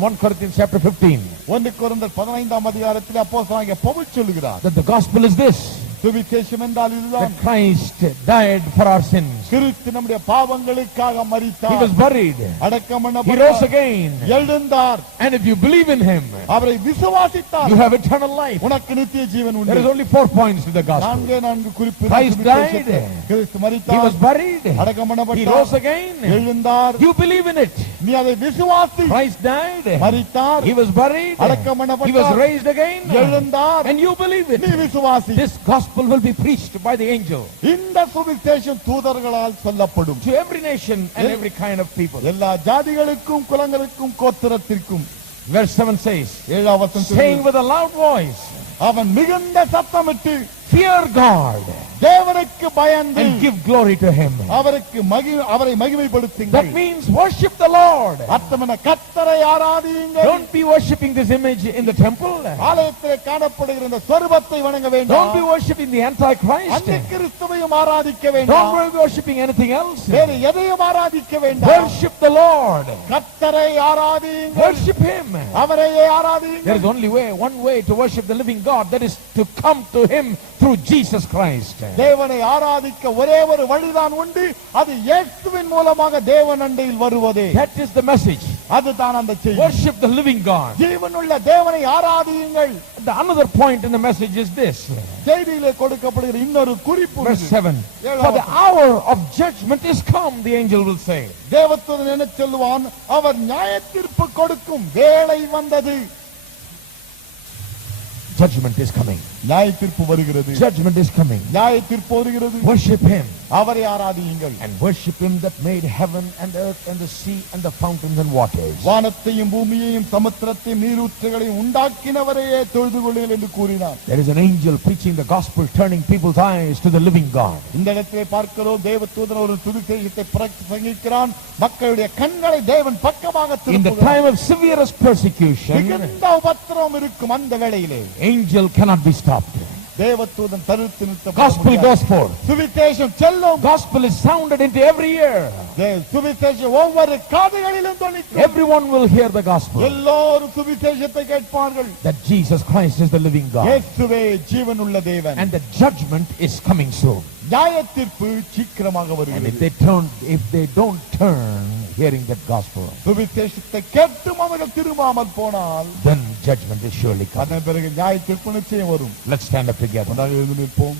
1 Corinthians chapter 15. 1 கொரிந்தியர் 15ஆம் அதிகாரத்தில் அப்போஸ்தலனாகிய பவுல் சொல்கிறார். That the gospel is this. சுவிசேஷம் என்றால் இதுதான். That Christ died for our sins. கிறிஸ்து நம்முடைய பாவங்களுக்காக மரித்தார். He was buried. அடக்கம் He பண்ணப்பட்டார். rose again. எழுந்தார். And if you believe in him, அவரை விசுவாசித்தார். you have eternal life. உனக்கு நித்திய ஜீவன் உண்டு. There is only 4 points to the gospel. நான்கு குறிப்பு. Christ died. கிறிஸ்து He மரித்தார். was buried. அடக்கம் He பண்ணப்பட்டார். rose again. எழுந்தார். You believe in it. நீ அதை விசுவாசி. Christ died. மரித்தார். He was buried. அடக்கம் He was பண்ணப்பட்டார். raised again. எழுந்தார். And you believe it. நீ விசுவாசி. This gospel will be preached by the angel இந்த சுவிசேஷம் தூதர்களால் சொல்லப்படும். to every nation and every kind of people. எல்லா ஜாதிகளுக்கும், குலங்களுக்கும், கோத்திரத்திற்கும். Verse 7 says, 7ஆம் வசனம் saying with a loud voice, அவன் மிகுந்த சத்தமிட்டு fear God தேவனுக்கு பயந்து and give glory to him. அவரை மகிமைப்படுத்துங்கள். That means worship the Lord. அர்த்தமென்ன? கர்த்தரை ஆராதியுங்கள். Don't be worshiping this image in the temple. ஆலயத்திலே காணப்படுகிற இந்த சொரூபத்தை வணங்க வேண்டாம். Don't be worshiping the Antichrist. அந்த கிறிஸ்துவையும் ஆராதிக்க வேண்டாம். Don't be worshiping anything else. வேறு எதையும் ஆராதிக்க வேண்டாம். Worship the Lord. கர்த்தரை ஆராதியுங்கள். Worship him. அவரையே There ஆராதியுங்கள். is only one way to worship the living God, that is to come to him through Jesus Christ. தேவனை ஆராதிக்க ஒரே ஒரு வழிதான் உண்டு. அது இயேசுவின் மூலமாக தேவன் அண்டையில் வருவதே. That is the message. அதுதான் அந்த செய்தி. Worship the living God. ஜீவனுள்ள தேவனை ஆராதியுங்கள். The another point in the message is this. செய்தியிலே கொடுக்கப்படுகிற இன்னொரு குறிப்பு. Verse 7. For the hour of judgment is come, the angel will say. தேவதூதன் என்ன சொல்லுவான்? அவர் நியாயத்தீர்ப்பு கொடுக்கும் வேளை வந்தது. Judgment is coming. நியாயத்தீர்ப்பு வருகிறது. Judgment is coming. நியாயத்தீர்ப்பு வருகிறது. Worship him. அவரை ஆராதியுங்கள். And worship him that made heaven and earth and the sea and the fountains and waters. வானத்தையும் பூமியையும் சமுத்திரத்தையும் நீரூற்றுகளையும் உண்டாக்கினவரையே தொழுது கொள்ளுங்கள் என்று கூறினார். There is an angel preaching the gospel, turning people's eyes to the living God. இந்த இடத்திலே பார்க்கிறோம், தேவதூதன் ஒரு சுவிசேஷத்தை பிரசங்கிக்கிறான். மக்களுடைய கண்களை தேவன் பக்கமாக In the திருப்புகிறார். time of severest persecution, மிகுந்த உபத்திரவம் இருக்கும் அந்த வேளையிலே angel cannot be stopped. தேவதூதன் தடுத்து நிறுத்தப்பட Gospel முடியாது. goes forth. சுவிசேஷம் செல்லும். Gospel is sounded into every ear. சுவிசேஷம் ஒவ்வொரு காதுகளிலும் தொனிக்கும். Everyone will hear the gospel. எல்லோரும் சுவிசேஷத்தை கேட்பார்கள். That Jesus Christ is the living God. இயேசுவே ஜீவனுள்ள தேவன். And the judgment is coming soon. நியாயத்தீர்ப்பு சீக்கிரமாக And வருகிறது. if they don't turn hearing that gospel, சுவிசேஷத்தை கேட்டும் அவர்கள் திரும்பாமல் போனால் then judgment is surely coming. அதன் பிறகு நியாயத்தீர்ப்பு நிச்சயம் வரும். Let's stand up together. ஒன்றாக எழுந்து நிற்போம்.